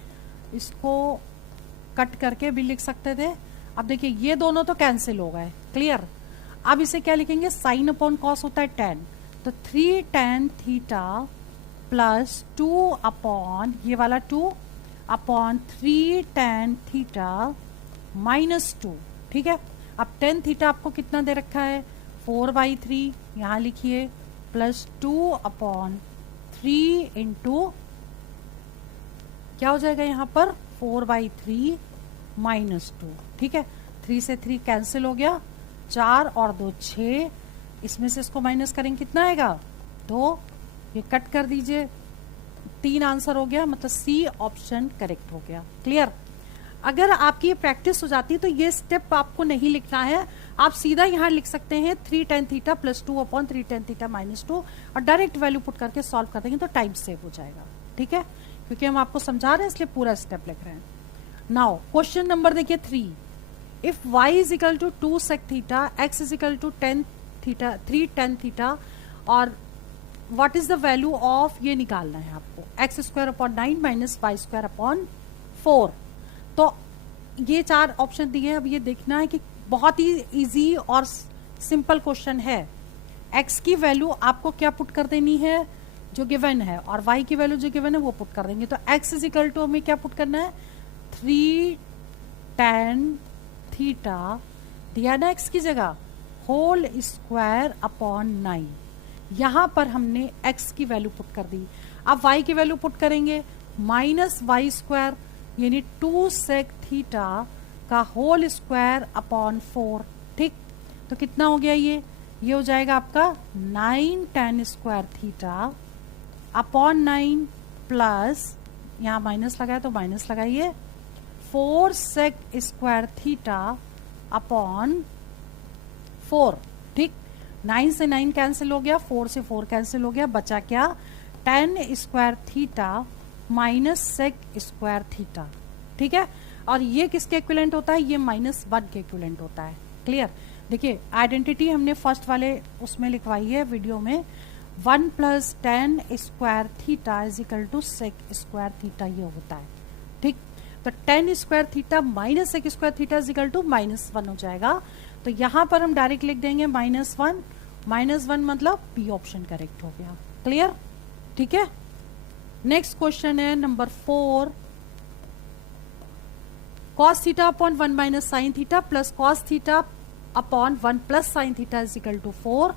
इसको कट करके भी लिख सकते थे। अब देखिए ये दोनों तो कैंसिल हो गए। क्लियर, अब इसे क्या लिखेंगे, साइन अपॉन कॉस होता है tan, तो 3 tan थीटा प्लस 2 अपॉन ये वाला 2 अपॉन 3 tan थीटा माइनस 2। ठीक है, अब tan थीटा आपको कितना दे रखा है, 4/3, यहां लिखिए, प्लस 2 अपॉन 3 इंटू क्या हो जाएगा यहाँ पर, 4/3 माइनस 2। ठीक है, 3 से 3 कैंसिल हो गया, 4 और 2 6, इसमें से इसको माइनस करेंगे कितना आएगा, 2, ये कट कर दीजिए, 3 आंसर हो गया, मतलब सी ऑप्शन करेक्ट हो गया। क्लियर, अगर आपकी ये प्रैक्टिस हो जाती है तो ये स्टेप आपको नहीं लिखना है, आप सीधा यहाँ लिख सकते हैं 3 tan theta plus 2 upon 3 tan theta minus 2 और डायरेक्ट वैल्यू पुट करके सॉल्व कर देंगे तो टाइम सेव हो जाएगा। ठीक है, क्योंकि हम आपको समझा रहे हैं इसलिए पूरा स्टेप लिख रहे हैं। नाउ क्वेश्चन नंबर देखिए 3, if y is equal to 2 sec theta, x is equal to 10 theta 3 tan theta, और what is the value of, ये निकालना है आपको, x² upon 9 minus y² upon 4। तो ये 4 ऑप्शन दिए हैं। अब ये देखना है कि बहुत ही इजी और सिंपल क्वेश्चन है। x की वैल्यू आपको क्या पुट कर देनी है, जो गिवन है, और y की वैल्यू जो गिवन है वो पुट कर देंगे। तो x इज इक्वल टू हमें क्या पुट करना है, 3 tan थीटा दिया ना x की जगह, होल स्क्वायर अपॉन 9, यहां पर हमने x की वैल्यू पुट कर दी। अब y की वैल्यू पुट करेंगे, माइनस y² यानी 2 sec थीटा का होल स्क्वायर अपॉन 4। ठीक, तो कितना हो गया, ये हो जाएगा आपका 9 tan square theta upon 9 plus, यहाँ माइनस लगाया तो माइनस लगाइए, 4 sec स्क्वायर थीटा अपॉन 4। ठीक, 9 से 9 कैंसिल हो गया, 4 से 4 कैंसिल हो गया, बचा क्या, tan square theta minus sec square theta. ठीक है, और ये किसके इक्विवेलेंट होता है, ये -1 के इक्विवेलेंट होता है। क्लियर, देखिए आइडेंटिटी हमने फर्स्ट वाले उसमें लिखवाई है वीडियो में, 1 plus tan square theta is equal to sec square theta, ये होता है। ठीक, तो tan square theta minus sec square theta is equal to -1 हो जाएगा। तो यहां पर हम डायरेक्ट लिख देंगे -1 मतलब बी ऑप्शन करेक्ट हो गया। क्लियर, ठीक है। नेक्स्ट क्वेश्चन है number 4, cos theta upon 1 minus sine theta plus cos theta upon 1 plus sine theta is equal to 4,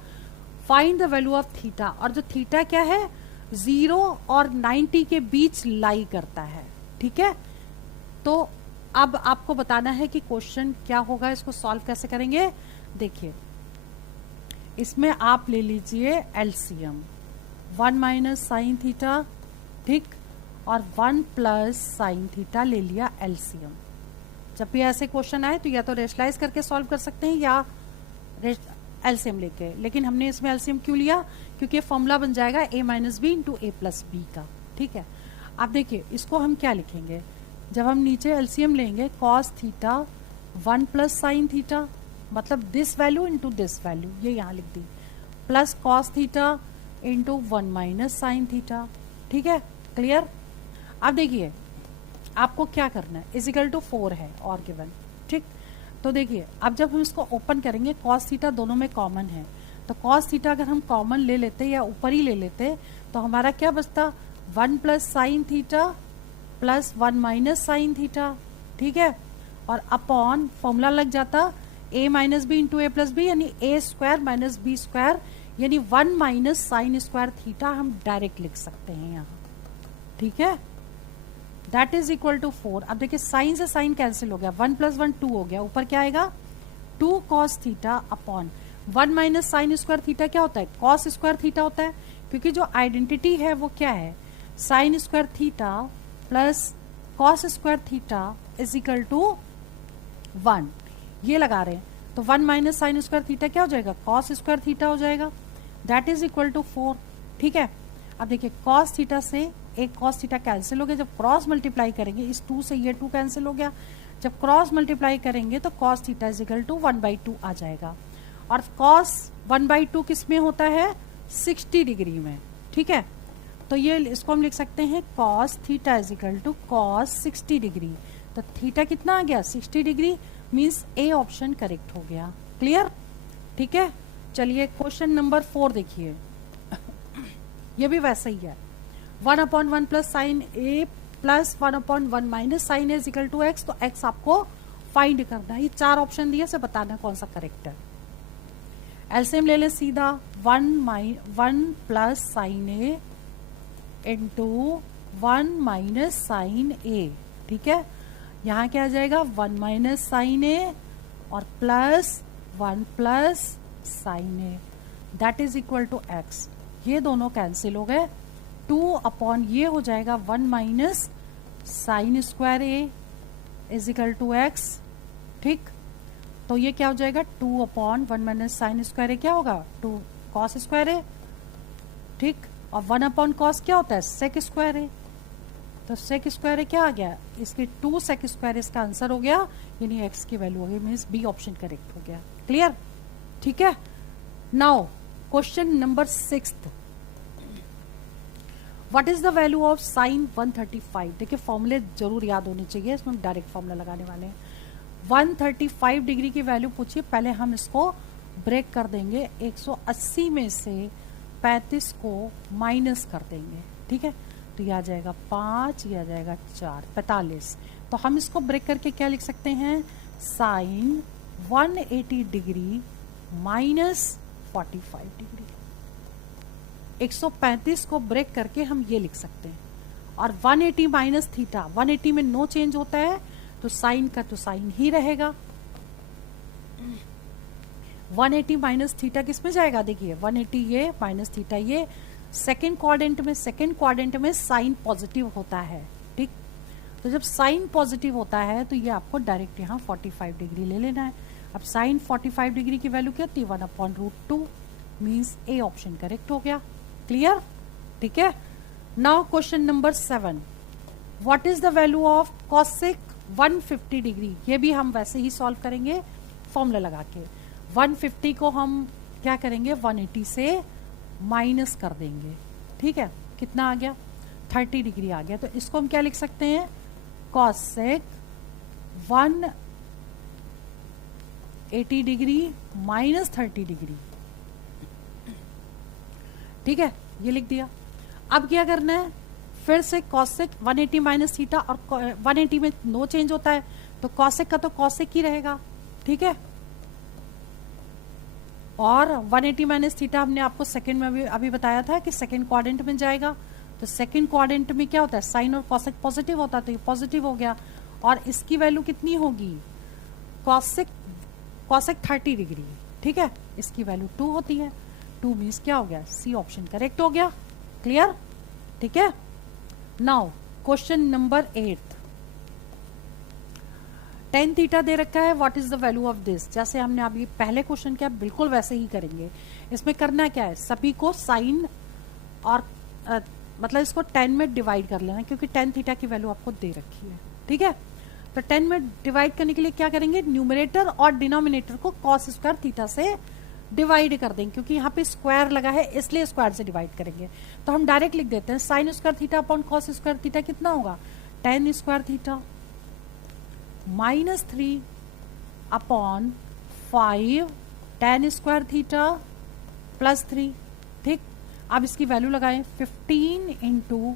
find the value of theta. और जो थीटा क्या है, 0 और 90 के बीच लाई करता है। ठीक है, तो अब आपको बताना है कि क्वेश्चन क्या होगा, इसको सॉल्व कैसे करेंगे। देखिए इसमें आप ले लीजिए एलसीएम, 1 माइनस साइन थीटा, ठीक, और 1 प्लस साइन थीटा ले लिया एलसीएम। जब भी ऐसे क्वेश्चन आए तो या तो रेशनलाइज करके सॉल्व कर सकते हैं या एलसीएम लेके, लेकिन हमने इसमें एलसीएम क्यों लिया, क्योंकि फॉर्मूला बन जाएगा a minus B into A plus B का, ठीक है। अब देखिए इसको हम क्या लिखेंगे, जब हम नीचे एलसीएम लेंगे cos theta 1 plus sine theta, मतलब this value into this value, ये यहाँ लिख दी, plus cos theta into 1 minus sine theta, ठीक है, क्लियर। अब देखिए आपको क्या करना है, इजिकल टू 4 है और गिवन, ठीक। तो देखिए अब जब हम इसको ओपन करेंगे कॉस थीटा दोनों में कॉमन है, तो कॉस थीटा अगर हम कॉमन ले लेते या ऊपर ही ले लेते तो हमारा क्या बचता, 1 plus sine theta plus 1 minus sine theta, ठीक है, और अपॉन फॉर्मूला लग जाता a minus B into A plus B, यानी A square minus B square, यानी 1 माइनस साइन स्क्वायर थीटा हम डायरेक्ट लिख सकते हैं यहाँ, ठीक है, दैट इज इक्वल टू 4। अब देखिए साइन से साइन कैंसिल हो गया, 1 प्लस 1 2 हो गया, ऊपर क्या आएगा 2 cos theta upon 1 minus sine square theta क्या होता है, कॉस स्क्वायर थीटा होता है, क्योंकि जो आइडेंटिटी है वो क्या है, sine square theta plus cos square theta is equal to 1, ये लगा रहे हैं, तो 1 माइनस साइन स्क्वायर थीटा क्या हो जाएगा, कॉस स्क्वायर थीटा हो जाएगा, दैट इज इक्वल टू 4, ठीक है। अब देखिए कॉस थीटा से एक कॉस थीटा कैंसिल हो गया, जब क्रॉस मल्टीप्लाई करेंगे इस 2 से ये 2 कैंसिल हो गया, जब क्रॉस मल्टीप्लाई करेंगे तो cos theta is equal to 1/2 आ जाएगा, और कॉस 1/2 किस में होता है, 60 डिग्री में, ठीक है। तो ये इसको हम लिख सकते हैं cos theta is equal to cos 60 degree, तो थीटा कितना आ गया 60 degree, means A option correct हो गया, क्लियर, ठीक है। चलिए क्वेश्चन नंबर 4 देखिए, ये भी वैसा ही है, 1/1 plus sine A plus 1/1 minus sine A equal to X, तो एक्स आपको फाइंड करना है, ये 4 ऑप्शन दिए से बताना कौन सा करेक्ट है। एलसीएम ले लें सीधा, 1 प्लस साइन ए इंटू 1 माइनस साइन ए, ठीक है, यहाँ क्या आ जाएगा 1 माइनस साइन ए और plus 1 plus sine A, that is equal to X, ये दोनों कैंसिल हो गए, 2 अपॉन ये हो जाएगा 1 minus sine square A is equal to X, ठीक, तो ये क्या हो जाएगा 2 upon 1 minus sine square A क्या होगा 2 कॉस स्क्वायर ए, ठीक, और 1 अपॉन कॉस क्या होता है सेक स्क्वायर ए, तो सेक स्क्वायर ए क्या आ गया, इसके 2 सेक स्क्वायर इसका आंसर हो गया, यानी एक्स की वैल्यू हो गई, मीन्स बी ऑप्शन करेक्ट हो गया, क्लियर, ठीक है। Now question number 6, what is the value of sine 135, देखिए फॉर्मूले जरूर याद होने चाहिए, इसमें हम डायरेक्ट फॉर्मूला लगाने वाले हैं। 135 डिग्री की वैल्यू पूछिए, पहले हम इसको ब्रेक कर देंगे, 180 में से 35 को माइनस कर देंगे, ठीक है, तो ये आ जाएगा 5, ये आ जाएगा 4, 45, तो हम इसको ब्रेक करके क्या लिख सकते हैं, साइन 180 डिग्री माइनस 45 डिग्री, 135 को ब्रेक करके हम ये लिख सकते हैं, और 180 माइनस थीटा, 180 में नो चेंज होता है, तो साइन का तो साइन ही रहेगा, 180 माइनस थीटा किस में जाएगा, देखिए 180 ये माइनस थीटा ये, सेकेंड क्वाड्रेंट में साइन पॉजिटिव होता है, ठीक, तो जब साइन पॉजिटिव होता है तो ये आपको डायरेक्ट यहाँ 45 डिग्री ले लेना है। अब साइन 45 डिग्री की वैल्यू क्या थी 1/√2, मीन्स ए ऑप्शन करेक्ट हो गया, क्लियर, ठीक है। Now question number 7, what is the value of cosec 150 degree, ये भी हम वैसे ही सॉल्व करेंगे फॉर्मूला लगा के, 150 को हम क्या करेंगे 180 से माइनस कर देंगे, ठीक है, कितना आ गया 30 डिग्री आ गया, तो इसको हम क्या लिख सकते हैं कॉसेक 180 डिग्री माइनस 30 डिग्री, ठीक है, ये लिख दिया। अब क्या करना है, फिर से कॉसेक 180 माइनस थीटा, और 180 में नो चेंज होता है, तो कॉसेक का तो कॉसेक ही रहेगा, ठीक है, और 180 माइनस थीटा हमने आपको सेकंड में अभी बताया था कि सेकंड क्वाड्रेंट में जाएगा, तो सेकंड क्वाड्रेंट में क्या होता है साइन और कॉसेक पॉजिटिव होता है, तो ये पॉजिटिव हो गया, और इसकी वैल्यू कितनी होगी, कॉसेक 30 डिग्री, ठीक है, इसकी वैल्यू 2 होती है। 2 मीन्स क्या हो गया, सी ऑप्शन करेक्ट हो गया। क्लियर, ठीक है। Now question number 8, tan theta दे रखा है, what is the value of this. जैसे हमने अभी पहले क्वेश्चन किया बिल्कुल वैसे ही करेंगे। इसमें करना क्या है, सभी को साइन और मतलब इसको 10 में डिवाइड कर लेना, क्योंकि tan थीटा की वैल्यू आपको दे रखी है, ठीक है। तो 10 में डिवाइड करने के लिए क्या करेंगे, न्यूमरेटर और डिनोमिनेटर को cos स्क्वायर थीटा से डिवाइड कर देंगे, क्योंकि यहाँ पे स्क्वायर लगा है इसलिए स्क्वायर से डिवाइड करेंगे। तो हम डायरेक्ट लिख देते हैं sign square theta upon cos square theta कितना होगा, tan square theta -3 upon 5 tan square theta +3, ठीक। अब इसकी वैल्यू लगाएं, 15 इंटू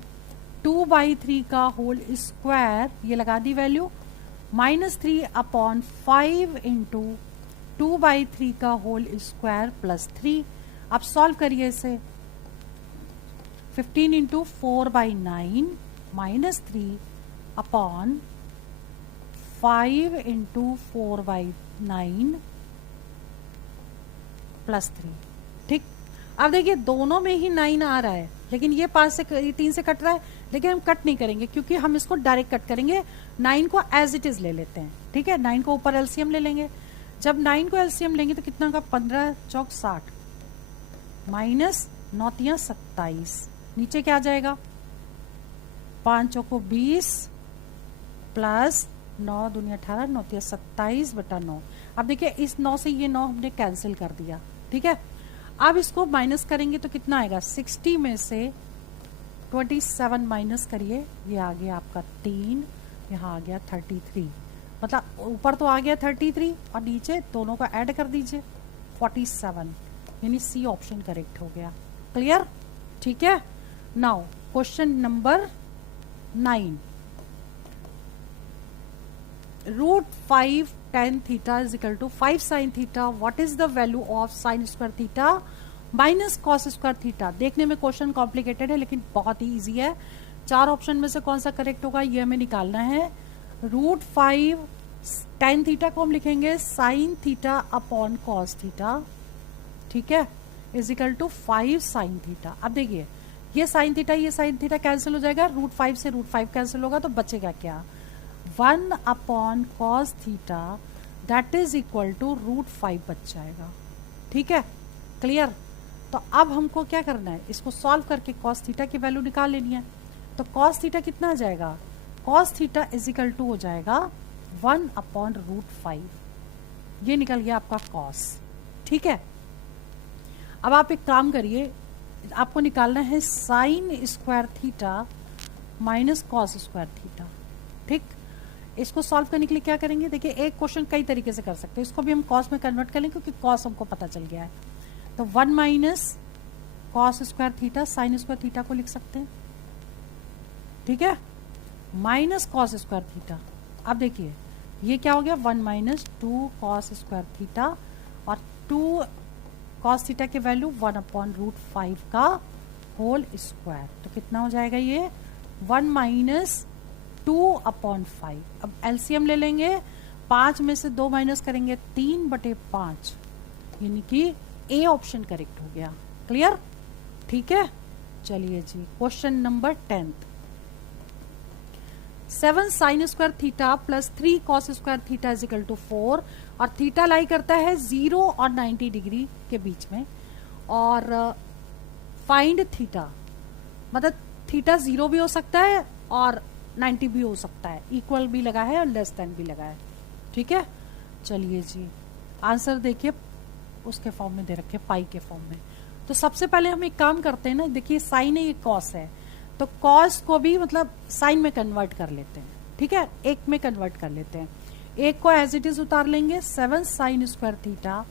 2/3 का होल स्क्वायर, ये लगा दी वैल्यू, -3 अपॉन 5 इंटू 2/3 का होल स्क्वायर +3। अब सॉल्व करिए इसे, 15 इंटू 4/9 -3 अपॉन 5 इंटू 4/9 +3, ठीक। अब देखिए दोनों में ही 9 आ रहा है, लेकिन ये 5 से 3 से कट रहा है, लेकिन हम कट नहीं करेंगे क्योंकि हम इसको डायरेक्ट कट करेंगे। 9 को एज इट इज ले लेते हैं, ठीक है। 9 को ऊपर एलसीएम ले लेंगे। जब 9 को एलसीएम लेंगे तो कितना का, 15 चौक 60 माइनस 9 तियां 27, नीचे क्या आ जाएगा, 5 चौको 20 प्लस 9 दूनी 18, 9 तियां 27/9। अब देखिए इस 9 से ये 9 हमने कैंसिल कर दिया, ठीक है। अब इसको माइनस करेंगे तो कितना आएगा, 60 में से 27 माइनस करिए, ये आ गया आपका 3, यहाँ आ गया 33, मतलब ऊपर तो आ गया 33 और नीचे दोनों को ऐड कर दीजिए 47, यानी सी ऑप्शन करेक्ट हो गया। क्लियर, ठीक है। Now question number 9, √5 tan theta is equal to 5 sin theta, what is the value of sin square theta minus cos square theta. देखने में क्वेश्चन कॉम्प्लिकेटेड है लेकिन बहुत ही इजी है। 4 ऑप्शन में से कौन सा करेक्ट होगा ये हमें निकालना है। √5 tan थीटा को हम लिखेंगे sin theta upon cos theta, ठीक है, is equal to 5 sin theta. अब देखिए ये sin थीटा ये sin थीटा कैंसिल हो जाएगा, √5 से √5 कैंसिल होगा तो बचेगा क्या, 1 upon cos theta that is equal to √5 बच जाएगा, ठीक है। क्लियर, तो अब हमको क्या करना है, इसको सॉल्व करके कॉस थीटा की वैल्यू निकाल लेनी है। तो कॉस थीटा कितना आ जाएगा, cos theta is equal to हो जाएगा 1 अपॉन √5, ये निकल गया आपका कॉस, ठीक है। अब आप एक काम करिए, आपको निकालना है sine square theta minus cos square theta, ठीक। इसको सॉल्व करने के लिए क्या करेंगे, देखिए एक क्वेश्चन कई तरीके से कर सकते हैं, इसको भी हम कॉस में कन्वर्ट करें क्योंकि कॉस हमको पता चल गया है। तो 1 minus cos square theta sine square theta को लिख सकते हैं, ठीक है, माइनस कॉस स्क्वायर थीटा। अब देखिए ये क्या हो गया, 1 माइनस 2 कॉस स्क्वायर थीटा और 2 कॉस थीटा की वैल्यू 1 अपॉन √5 का होल स्क्वायर, तो कितना हो जाएगा ये 1 माइनस 2 अपॉन 5। अब एलसीएम ले लेंगे, 5 में से 2 माइनस करेंगे 3/5, यानी कि ए ऑप्शन करेक्ट हो गया। क्लियर, ठीक है। चलिए जी question number 10, 7 sine square theta plus 3 cos square theta is equal to 4 और थीटा लाई करता है 0 और 90 डिग्री के बीच में। और फाइंड थीटा, मतलब थीटा 0 भी हो सकता है और 90 भी हो सकता है, इक्वल भी लगा है और लेस देन भी लगा है, ठीक है। चलिए जी आंसर देखिए, उसके फॉर्म में दे रखे पाई के फॉर्म में। तो सबसे पहले हम एक काम करते हैं ना, देखिए साइन है ये कॉस है, तो कॉस को भी मतलब साइन में कन्वर्ट कर लेते हैं, ठीक है, एक में कन्वर्ट कर लेते हैं। एक को एज इट इज उतार लेंगे 7 साइन स्क्वायर थीटा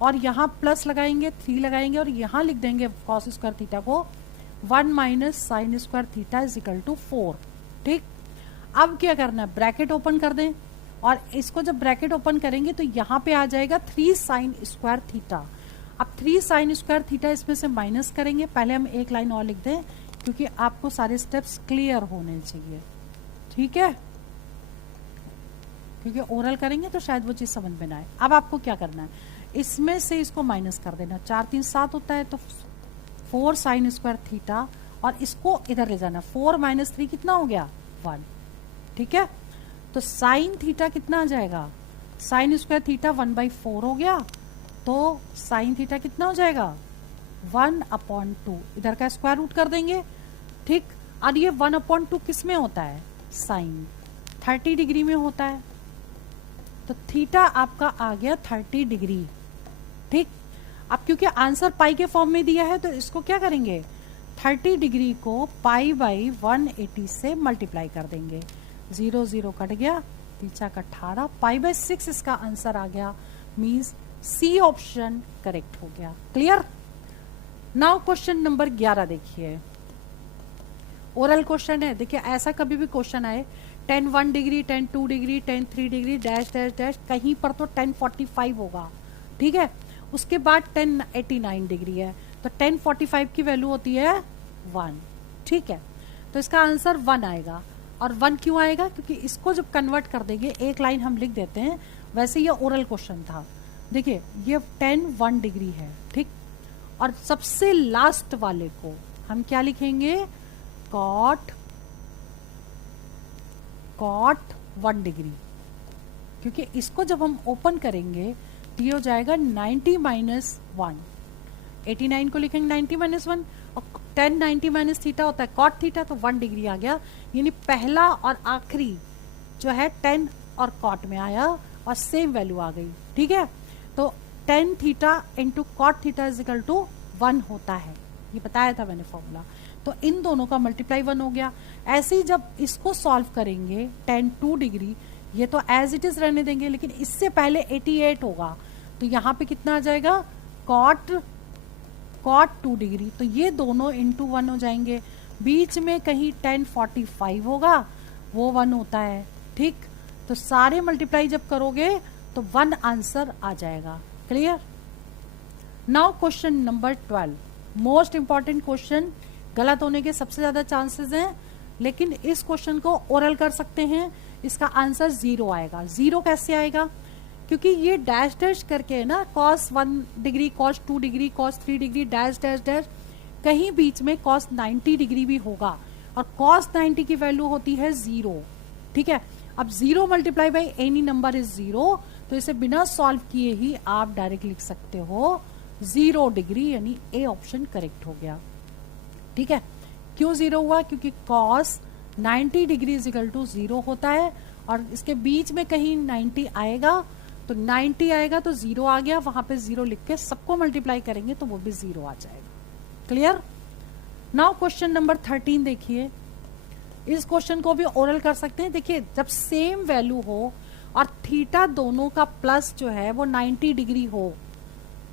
और यहाँ प्लस लगाएंगे 3 लगाएंगे और यहाँ लिख देंगे कॉस स्क्वायर थीटा को 1 minus sine square theta is equal to 4, ठीक। अब क्या करना है, ब्रैकेट ओपन कर दें और इसको जब ब्रैकेट ओपन करेंगे तो यहाँ पे आ जाएगा 3 साइन स्क्वायर थीटा। अब 3 साइन स्क्वायर थीटा इसमें से माइनस करेंगे, पहले हम एक लाइन और लिख दें क्योंकि आपको सारे स्टेप्स क्लियर होने चाहिए, ठीक है। क्योंकि ओरल करेंगे तो शायद वो चीज़ समझ में ना आए। अब आपको क्या करना है, इसमें से इसको माइनस कर देना, 4 3 7 होता है, तो 4 साइन स्क्वायर थीटा, और इसको इधर ले जाना, 4 माइनस 3 कितना हो गया 1, ठीक है। तो साइन थीटा कितना आ जाएगा, साइन स्क्वायर थीटा 1/4 हो गया, तो साइन थीटा कितना हो जाएगा 1/2, इधर का स्क्वायर रूट कर देंगे, ठीक। और ये 1/2 किस में होता है, साइन 30 डिग्री में होता है, तो थीटा आपका आ गया 30 डिग्री, ठीक। अब क्योंकि आंसर पाई के फॉर्म में दिया है तो इसको क्या करेंगे, 30 डिग्री को पाई बाई 180 से मल्टीप्लाई कर देंगे, 0 0 कट गया, पीछा का 18, पाई बाई 6 इसका आंसर आ गया, मीन्स सी ऑप्शन करेक्ट हो गया। क्लियर। नाउ क्वेश्चन नंबर 11 देखिए, ओरल क्वेश्चन है। देखिए ऐसा कभी भी क्वेश्चन आए 10 1 degree, 10 2 degree, 10 3 degree, dash dash dash, कहीं पर तो 1045 होगा, ठीक है। उसके बाद 1089 डिग्री है, तो 1045 की वैल्यू होती है 1, ठीक है। तो इसका आंसर 1 आएगा। और 1 क्यों आएगा, क्योंकि इसको जब कन्वर्ट कर देंगे, एक लाइन हम लिख देते हैं, वैसे ये ओरल क्वेश्चन था। देखिए ये 10 1 डिग्री है, ठीक। और सबसे लास्ट वाले को हम क्या लिखेंगे, कॉट 1 डिग्री, क्योंकि इसको जब हम ओपन करेंगे तो ये हो जाएगा 90 माइनस 1, 89 को लिखेंगे 90 माइनस 1, और 10 90 माइनस थीटा होता है कॉट थीटा, तो 1 डिग्री आ गया। यानी पहला और आखिरी जो है 10 और कॉट में आया और सेम वैल्यू आ गई, ठीक है। तो 10 theta into cot theta is equal to 1 होता है, ये बताया था मैंने फॉर्मूला। तो इन दोनों का मल्टीप्लाई 1 हो गया। ऐसे ही जब इसको सॉल्व करेंगे 10 2 डिग्री, ये तो एज इट इज रहने देंगे, लेकिन इससे पहले 88 होगा, तो यहाँ पे कितना आ जाएगा, कॉट 2 डिग्री, तो ये दोनों इंटू 1 हो जाएंगे। बीच में कहीं 1045 होगा, वो 1 होता है, ठीक। तो सारे मल्टीप्लाई जब करोगे तो 1 आंसर आ जाएगा। Clear. Now question number 12, most important question, गलत होने के सबसे ज्यादा चांसेस हैं, लेकिन इस क्वेश्चन को ओरल कर सकते हैं। इसका आंसर 0 आएगा। 0 कैसे आएगा, क्योंकि ये डैश डैश करके है ना, cos 1 degree, cos 2 degree, cos 3 degree, dash dash dash, कहीं बीच में cos 90 डिग्री भी होगा, और cos 90 की वैल्यू होती है 0, ठीक है। अब 0 multiply by any number is 0, तो इसे बिना सॉल्व किए ही आप डायरेक्ट लिख सकते हो 0 डिग्री, यानी ए ऑप्शन करेक्ट हो गया, ठीक है। क्यों 0 हुआ, क्योंकि cos 90 degree is equal to 0 होता है, और इसके बीच में कहीं 90 आएगा, तो 90 आएगा तो 0 आ गया, वहां पे 0 लिख के सबको मल्टीप्लाई करेंगे तो वो भी 0 आ जाएगा। क्लियर। नाउ क्वेश्चन नंबर 13 देखिए, इस क्वेश्चन को भी ओरल कर सकते हैं। देखिए जब सेम वैल्यू हो और थीटा दोनों का प्लस जो है वो 90 डिग्री हो,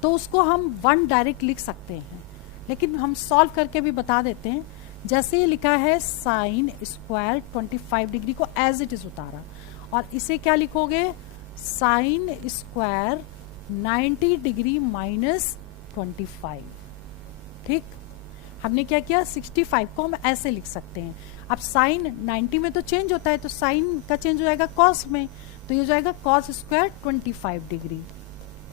तो उसको हम 1 डायरेक्ट लिख सकते हैं, लेकिन हम सॉल्व करके भी बता देते हैं। जैसे ये लिखा है साइन स्क्वायर 25 डिग्री को एज इट इज उतारा, और इसे क्या लिखोगे, साइन स्क्वायर 90 डिग्री माइनस 25, ठीक। हमने क्या किया, 65 को हम ऐसे लिख सकते हैं। अब साइन 90 में तो चेंज होता है, तो साइन का चेंज हो जाएगा कॉस में, तो ये हो जाएगा कॉस स्क्वायर 25 डिग्री,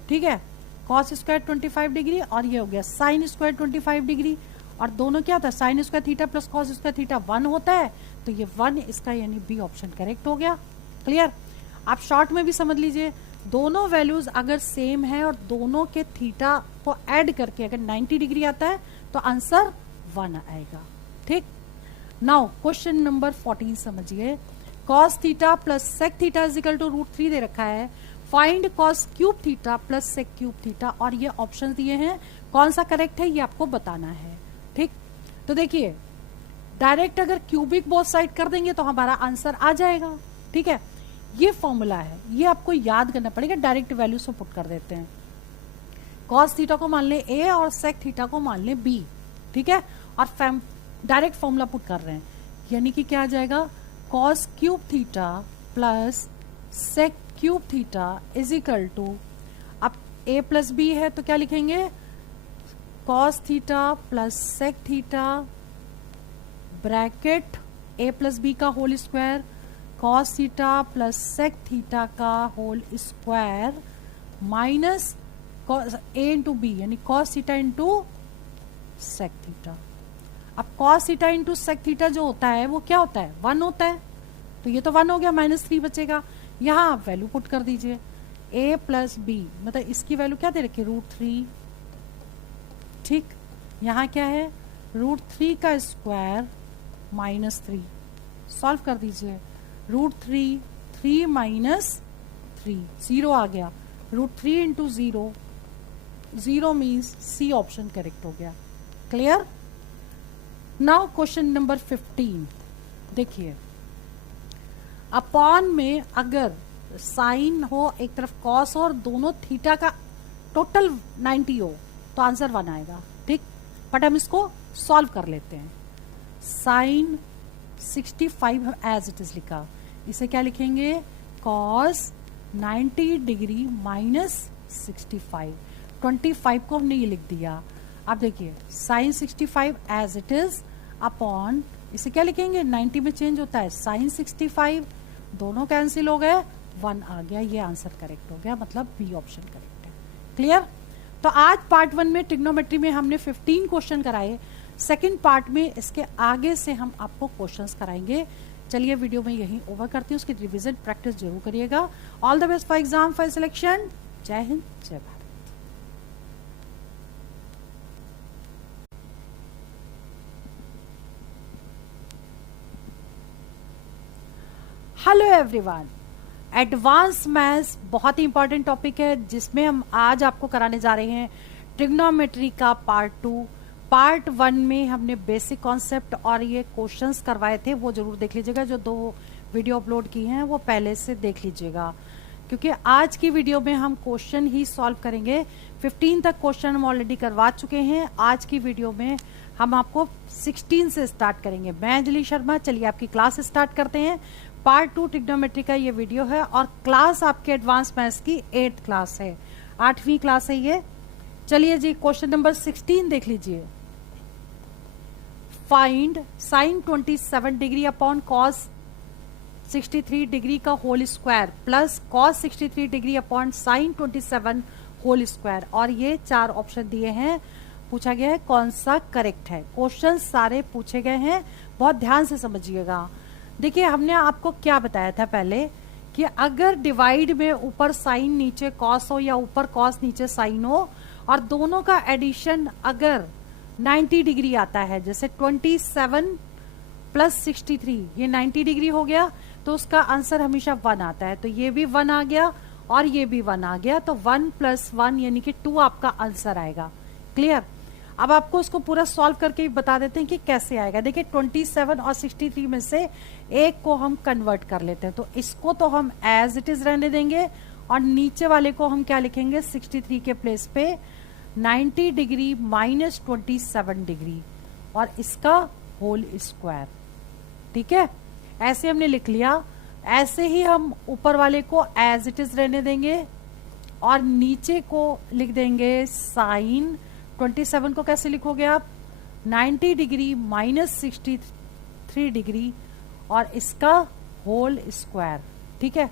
ठीक है। कॉस स्क्वायर 25 डिग्री, और ये हो गया साइन स्क्वायर 25 डिग्री, और दोनों क्या था, sign square theta plus cos square theta 1 होता है, तो ये 1 इसका यानी बी ऑप्शन करेक्ट हो गया। क्लियर। आप शॉर्ट में भी समझ लीजिए, दोनों वैल्यूज अगर सेम है और दोनों के थीटा को ऐड करके अगर 90 डिग्री आता है तो आंसर 1 आएगा, ठीक। नाउ क्वेश्चन नंबर 14 समझिए, cos theta plus sec theta is equal to √3 दे रखा है, find cos cube theta plus sec cube theta, और ये ऑप्शन दिए हैं, कौन सा करेक्ट है ये आपको बताना है, ठीक। तो देखिए डायरेक्ट अगर क्यूबिक बोथ साइड कर देंगे तो हमारा आंसर आ जाएगा, ठीक है। ये फॉर्मूला है, ये आपको याद करना पड़ेगा, डायरेक्ट वैल्यूज को पुट कर देते हैं। cos थीटा को मान ले a और sec थीटा को मान ले b, ठीक है, और डायरेक्ट फॉर्मूला पुट कर रहे हैं, यानी कि क्या आ जाएगा, cos cube theta plus sec cube theta is equal to, अब a प्लस b है तो क्या लिखेंगे, cos theta plus sec theta bracket a plus b का whole square cos theta plus sec theta का whole square minus A into B, यानी cos theta into sec theta. अब cos theta into sec theta जो होता है वो क्या होता है, 1 होता है, तो ये तो 1 हो गया, -3 बचेगा। यहाँ आप वैल्यू पुट कर दीजिए, a प्लस बी, मतलब इसकी वैल्यू क्या दे रखी है, √3। ठीक, यहाँ क्या है, √3 का स्क्वायर -3, सॉल्व कर दीजिए, √3, 3 - 3, 0 आ गया, √3 इंटू 0, 0 मीन्स सी ऑप्शन करेक्ट हो गया। क्लियर। नाउ क्वेश्चन नंबर 15 देखिए, अपॉन में अगर साइन हो, एक तरफ कॉस हो और दोनों थीटा का टोटल 90 हो तो आंसर 1 आएगा। ठीक, बट हम इसको सॉल्व कर लेते हैं। साइन 65 एज इट इज लिखा, इसे क्या लिखेंगे, कॉस 90 डिग्री -65, 25 को हमने ये लिख दिया। अब देखिए sine 65 as it is upon, इसे क्या लिखेंगे, 90 में चेंज होता है साइन 65, दोनों कैंसिल हो गए, 1 आ गया, ये आंसर करेक्ट हो गया, मतलब बी ऑप्शन करेक्ट है। क्लियर। तो आज पार्ट 1 में ट्रिग्नोमेट्री में हमने 15 क्वेश्चन कराए। सेकंड पार्ट में इसके आगे से हम आपको क्वेश्चंस कराएंगे। चलिए वीडियो में यहीं ओवर करती हूँ, उसकी रिवीजन प्रैक्टिस जरूर करिएगा। All the best for exam, for selection. जय हिंद, जय Bharat. Hello everyone, advance maths बहुत ही इंपॉर्टेंट टॉपिक है जिसमें हम आज आपको कराने जा रहे हैं ट्रिग्नोमेट्री का पार्ट 2। पार्ट 1 में हमने बेसिक कॉन्सेप्ट और ये क्वेश्चंस करवाए थे, वो जरूर देख लीजिएगा। जो 2 वीडियो अपलोड की हैं वो पहले से देख लीजिएगा, क्योंकि आज की वीडियो में हम क्वेश्चन ही सॉल्व करेंगे। 15 तक क्वेश्चन हम ऑलरेडी करवा चुके हैं। आज की वीडियो में हम आपको 16 से स्टार्ट करेंगे। मैं अंजलि शर्मा, चलिए आपकी क्लास स्टार्ट करते हैं। पार्ट 2 ट्रिग्नोमेट्री का ये वीडियो है और क्लास आपके एडवांस मैथ्स की 8th क्लास है, 8वीं क्लास है ये। चलिए जी, क्वेश्चन नंबर 16 देख लीजिए। Find sine 27 degree upon cos 63 degree का whole square plus cos 63 degree upon sine 27 whole square. और ये 4 ऑप्शन दिए हैं, पूछा गया है कौन सा करेक्ट है। क्वेश्चन सारे पूछे गए हैं, बहुत ध्यान से समझिएगा। देखिए हमने आपको क्या बताया था पहले कि अगर डिवाइड में ऊपर साइन नीचे कॉस हो या ऊपर कॉस नीचे साइन हो और दोनों का एडिशन अगर 90 डिग्री आता है, जैसे 27 प्लस 63 ये 90 डिग्री हो गया, तो उसका आंसर हमेशा 1 आता है। तो ये भी 1 आ गया और ये भी 1 आ गया, तो 1 + 1 यानी कि 2 आपका आंसर आएगा। क्लियर। अब आपको उसको पूरा सॉल्व करके बता देते हैं कि कैसे आएगा। देखिए 27 और 63 में से एक को हम कन्वर्ट कर लेते हैं, तो इसको तो हम एज इट इज रहने देंगे और नीचे वाले को हम क्या लिखेंगे, 63 के प्लेस पे 90 डिग्री -27 डिग्री और इसका होल स्क्वायर। ठीक है, ऐसे हमने लिख लिया। ऐसे ही हम ऊपर वाले को एज इट इज रहने देंगे और नीचे को लिख देंगे साइन 27 को कैसे लिखोगे आप, 90 डिग्री -63 डिग्री और इसका होल स्क्वायर। ठीक है,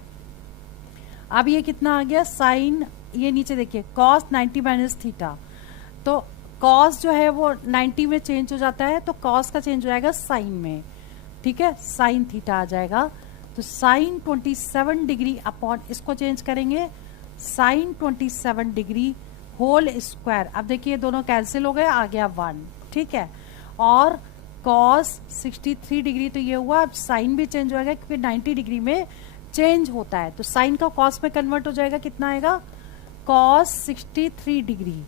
अब ये कितना आ गया, साइन, ये नीचे देखिए कॉस 90 - थीटा, तो कॉस जो है वो 90 में चेंज हो जाता है, तो कॉस का चेंज हो जाएगा साइन में। ठीक है, साइन थीटा आ जाएगा, तो साइन 27 डिग्री अपॉन इसको चेंज करेंगे साइन 27 डिग्री होल स्क्वायर। अब देखिए दोनों कैंसिल हो गए, आ गया 1। ठीक है, और कॉस 63 डिग्री तो ये हुआ, अब साइन भी चेंज हो जाएगा क्योंकि 90 डिग्री में चेंज होता है, तो साइन का कॉस में कन्वर्ट हो जाएगा, कितना आएगा, कॉस 63 डिग्री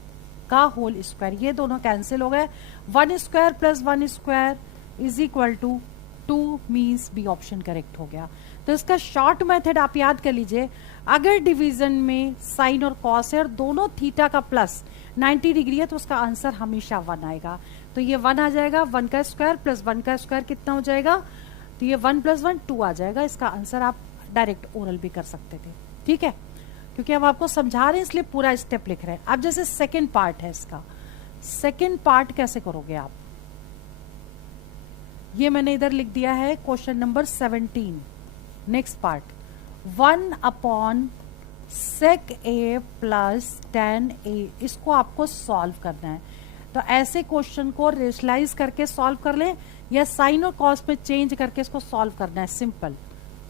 का होल स्क्वायर। ये दोनों कैंसिल हो गए, 1 square + 1 square = 2 means B option correct हो गया। तो इसका शॉर्ट मेथड आप याद कर लीजिए, अगर डिवीजन में साइन और कॉस है और दोनों थीटा का प्लस 90 डिग्री है तो उसका आंसर हमेशा 1 आएगा। तो ये 1 आ जाएगा, 1 का स्क्वायर + 1 का स्क्वायर कितना हो जाएगा, तो ये 1 + 1 2 आ जाएगा। इसका आंसर आप डायरेक्ट ओरल भी कर सकते थे। ठीक है, क्योंकि हम आपको समझा रहे हैं इसलिए पूरा स्टेप लिख रहे हैं। अब जैसे सेकेंड पार्ट है, इसका सेकेंड पार्ट कैसे करोगे आप, ये मैंने इधर लिख दिया है question number 17। Next part 1 upon sec a plus tan a, इसको आपको सॉल्व करना है। तो ऐसे क्वेश्चन को रेशलाइज करके सॉल्व कर लें या साइन और कॉस में चेंज करके इसको सॉल्व करना है, सिंपल।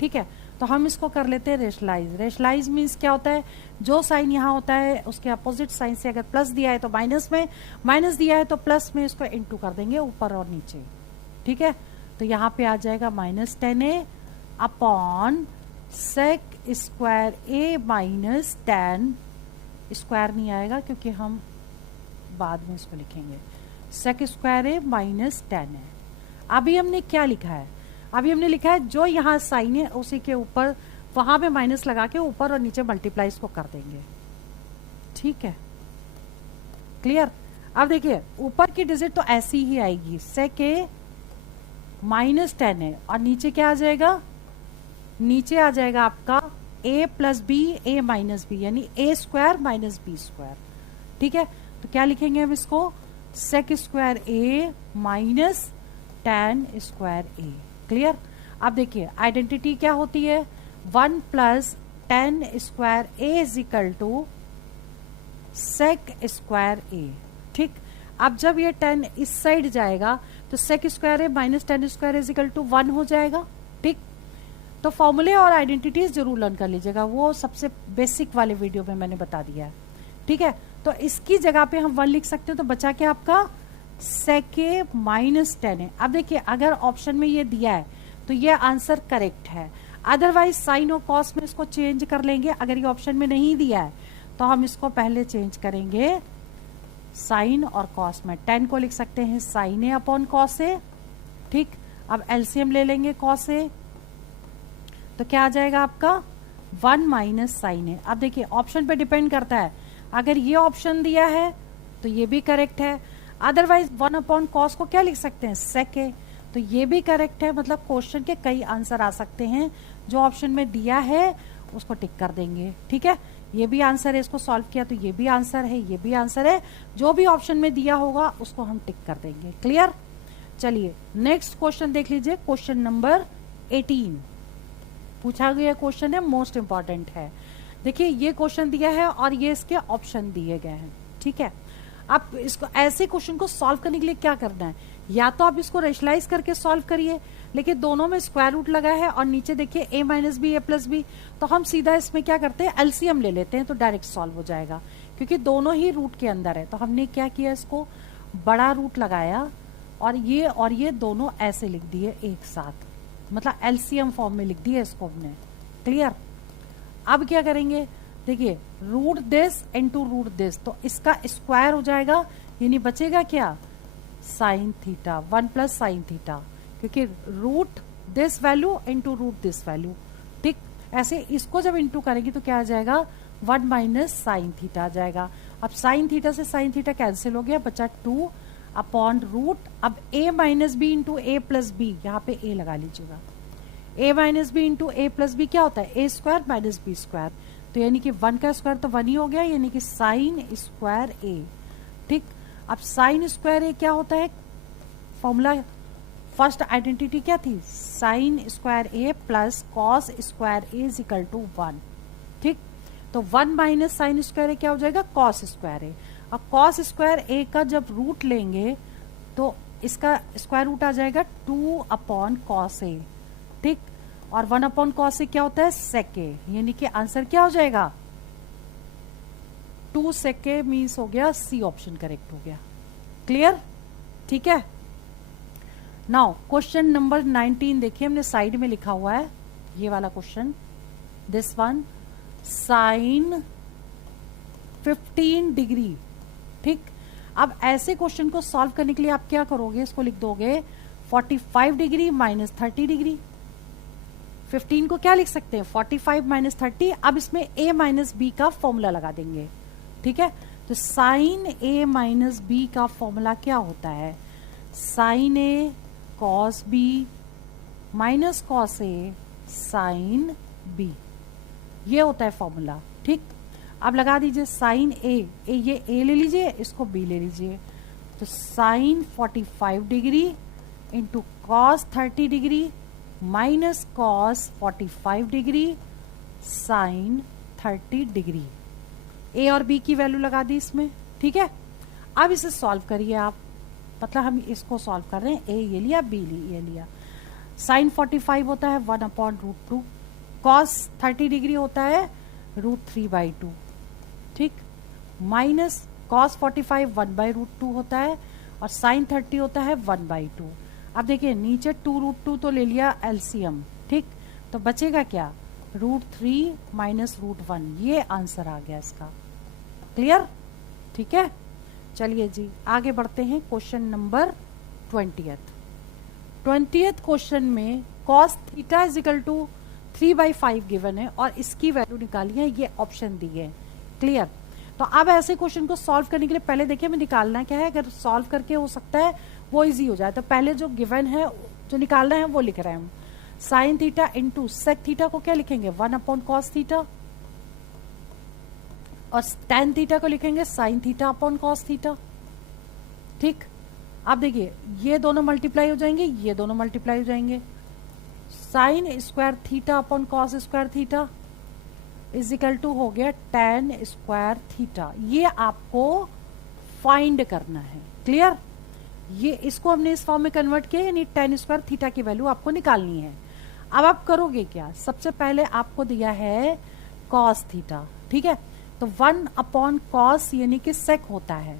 ठीक है, तो हम इसको कर लेते हैं रेशलाइज। रेशलाइज मीन्स क्या होता है, जो साइन यहाँ होता है उसके अपोजिट साइन से अगर प्लस दिया है तो माइनस में, माइनस दिया है तो प्लस में, इसको इनटू कर देंगे ऊपर और नीचे। ठीक है, तो यहाँ पे आ जाएगा -10a अपॉन सेक स्क्वायर ए माइनस टैन, स्क्वायर नहीं आएगा क्योंकि हम बाद में इसको लिखेंगे, सेक स्क्वायर ए माइनस टैन है। अभी हमने क्या लिखा है, अभी हमने लिखा है जो यहाँ साइन है उसी के ऊपर वहां पे माइनस लगा के ऊपर और नीचे मल्टीप्लाई इसको कर देंगे। ठीक है, क्लियर। अब देखिए ऊपर की डिजिट तो ऐसी ही आएगी, सेक ए माइनस 10 है और नीचे क्या आ जाएगा, नीचे आ जाएगा आपका a plus B A minus B, यानी a square minus B square. ठीक है, तो क्या लिखेंगे हम इसको, sec square a minus tan square a। Clear. अब देखिए आइडेंटिटी क्या होती है, 1 plus tan square a is equal to sec square a। ठीक, अब जब ये 10 इस साइड जाएगा तो sec square a minus tan square is equal to 1 हो जाएगा। ठीक, तो फॉर्मूले और आइडेंटिटीज जरूर लर्न कर लीजिएगा, वो सबसे बेसिक वाले वीडियो में मैंने बता दिया है। ठीक है, तो इसकी जगह पे हम 1 लिख सकते हैं, तो बचा क्या आपका सेक ए माइनस 10 है। अब देखिए अगर ऑप्शन में ये दिया है तो ये आंसर करेक्ट है, अदरवाइज साइन और कॉस में इसको चेंज कर लेंगे। अगर ये ऑप्शन में नहीं दिया है तो हम इसको पहले चेंज करेंगे साइन और कॉस में। 10 को लिख सकते हैं sign A upon cos A. ठीक, अब एलसीएम ले लेंगे कॉस ए, तो क्या आ जाएगा आपका 1 माइनस साइन ए। अब देखिए ऑप्शन पे डिपेंड करता है, अगर ये ऑप्शन दिया है तो ये भी करेक्ट है, अदरवाइज 1 अपॉन कॉस को क्या लिख सकते हैं, सेक ए, तो ये भी करेक्ट है। मतलब क्वेश्चन के कई आंसर आ सकते हैं, जो ऑप्शन में दिया है उसको टिक कर देंगे। ठीक है, ये भी आंसर है, इसको सॉल्व किया तो ये भी आंसर है, ये भी आंसर है, जो भी ऑप्शन में दिया होगा उसको हम टिक कर देंगे। क्लियर। चलिए नेक्स्ट क्वेश्चन देख लीजिए, क्वेश्चन नंबर 18 पूछा गया क्वेश्चन है, मोस्ट इंपॉर्टेंट है। देखिए ये क्वेश्चन दिया है और ये इसके ऑप्शन दिए गए हैं। ठीक है, आप इसको ऐसे क्वेश्चन को सॉल्व करने के लिए क्या करना है, या तो आप इसको रेशलाइज करके सॉल्व करिए, लेकिन दोनों में स्क्वायर रूट लगा है और नीचे देखिए a minus B A plus B, तो हम सीधा इसमें क्या करते हैं एलसीएम ले लेते हैं, तो डायरेक्ट सॉल्व हो जाएगा क्योंकि दोनों ही रूट के अंदर है। तो हमने क्या किया, इसको बड़ा रूट लगाया और ये दोनों ऐसे लिख दिए एक साथ, मतलब एलसीएम फॉर्म में लिख दिया इसको हमने। क्लियर। अब क्या करेंगे, देखिए root this into root this, तो इसका स्क्वायर हो जाएगा, यानी बचेगा क्या sine theta, 1 plus sine theta, क्योंकि root this value into root this value. ठीक, ऐसे इसको जब इनटू करेंगे तो क्या आ जाएगा 1 माइनस साइन थीटा आ जाएगा। अब साइन थीटा से साइन थीटा कैंसिल हो गया, बचा 2 अपॉन रूट। अब a minus B into A plus B, यहाँ पे a लगा लीजिएगा, a minus B into A plus B क्या होता है a square minus B square, तो यानी कि 1 का स्क्वायर तो 1 ही हो गया, यानी कि साइन स्क्वायर a। ठीक, अब साइन स्क्वायर ए क्या होता है, फॉर्मूला फर्स्ट आइडेंटिटी क्या थी, sine square A plus cos square A is equal to 1। ठीक, तो 1 माइनस साइन स्क्वायर ए क्या हो जाएगा कॉस स्क्वायर ए। अब कॉस स्क्वायर ए का जब रूट लेंगे तो इसका स्क्वायर रूट आ जाएगा 2 अपॉन कॉस ए। ठीक, और 1 अपॉन कॉस ए क्या होता है सेक ए, यानी कि आंसर क्या हो जाएगा 2 सेक ए, मीन्स हो गया सी ऑप्शन करेक्ट हो गया। क्लियर। ठीक है, नाउ क्वेश्चन नंबर 19 देखिए, हमने साइड में लिखा हुआ है ये वाला question, this one sine 15 degree. ठीक, अब ऐसे क्वेश्चन को सॉल्व करने के लिए आप क्या करोगे, इसको लिख दोगे 45 डिग्री माइनस 30 डिग्री। 15 को क्या लिख सकते हैं 45 माइनस 30। अब इसमें a माइनस बी का फॉर्मूला लगा देंगे। ठीक है, तो साइन a माइनस बी का फॉर्मूला क्या होता है, sign A cos B minus cos A sine B, ये होता है फॉर्मूला। ठीक, अब लगा दीजिए साइन ए, ये a ले लीजिए, इसको b ले लीजिए, तो sine 45 degree into cos 30 degree minus cos 45 degree sine 30 degree. A और बी की वैल्यू लगा दी इसमें, ठीक है। अब इसे सॉल्व करिए आप, मतलब हम इसको सॉल्व कर रहे हैं, ए ये लिया बी ये लिया। साइन 45 होता है 1/√2, कॉस 30 डिग्री होता है √3/2, ठीक। माइनस कॉस 45 1/√2 होता है और साइन 30 होता है 1/2। अब देखिए नीचे 2√2 तो ले लिया एलसीएम, ठीक। तो बचेगा क्या, √3 माइनस √1, ये आंसर आ गया इसका। क्लियर, ठीक है। चलिए जी आगे बढ़ते हैं। क्वेश्चन नंबर 20th क्वेश्चन में cos theta is equal to 3/5 given है और इसकी वैल्यू निकाली है, ये ऑप्शन दी है। क्लियर। तो अब ऐसे क्वेश्चन को सॉल्व करने के लिए पहले देखिए हमें निकालना क्या है, अगर सॉल्व करके हो सकता है वो इजी हो जाए। तो पहले जो गिवन है जो निकालना है वो लिख रहे हैं हम, sine theta into sec theta को क्या लिखेंगे 1/cos थीटा, और tan थीटा को लिखेंगे sign theta upon cos theta, ठीक। अब देखिए ये दोनों मल्टीप्लाई हो जाएंगे, ये दोनों मल्टीप्लाई हो जाएंगे। Sine square theta upon cos square theta is equal to हो गया tan स्क्वायर थीटा। ये आपको फाइंड करना है। क्लियर। ये इसको हमने इस फॉर्म में कन्वर्ट किया, यानी tan स्क्वायर थीटा की वैल्यू आपको निकालनी है। अब आप करोगे क्या, सबसे पहले आपको दिया है कॉस थीटा, ठीक है। तो 1/cos यानी कि सेक होता है,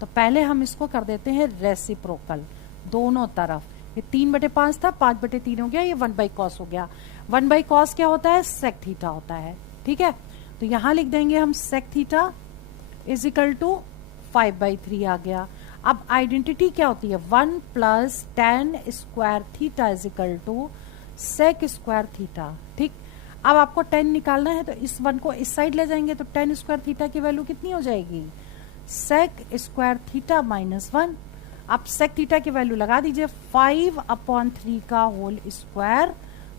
तो पहले हम इसको कर देते हैं रेसिप्रोकल दोनों तरफ। ये 3/5 था, 5/3 हो गया, ये 1/cos हो गया। 1/cos क्या होता है, सेक थीटा होता है, ठीक है। तो यहां लिख देंगे हम sec theta is equal to 5/3 आ गया। अब आइडेंटिटी क्या होती है, 1 plus tan square theta is equal to sec square theta, ठीक। अब आपको tan निकालना है तो इस 1 को इस साइड ले जाएंगे, तो tan स्क्वायर थीटा की वैल्यू कितनी हो जाएगी, सेक स्क्वायर थीटा माइनस 1। अब सेक थीटा की वैल्यू लगा दीजिए 5/3 का होल स्क्वायर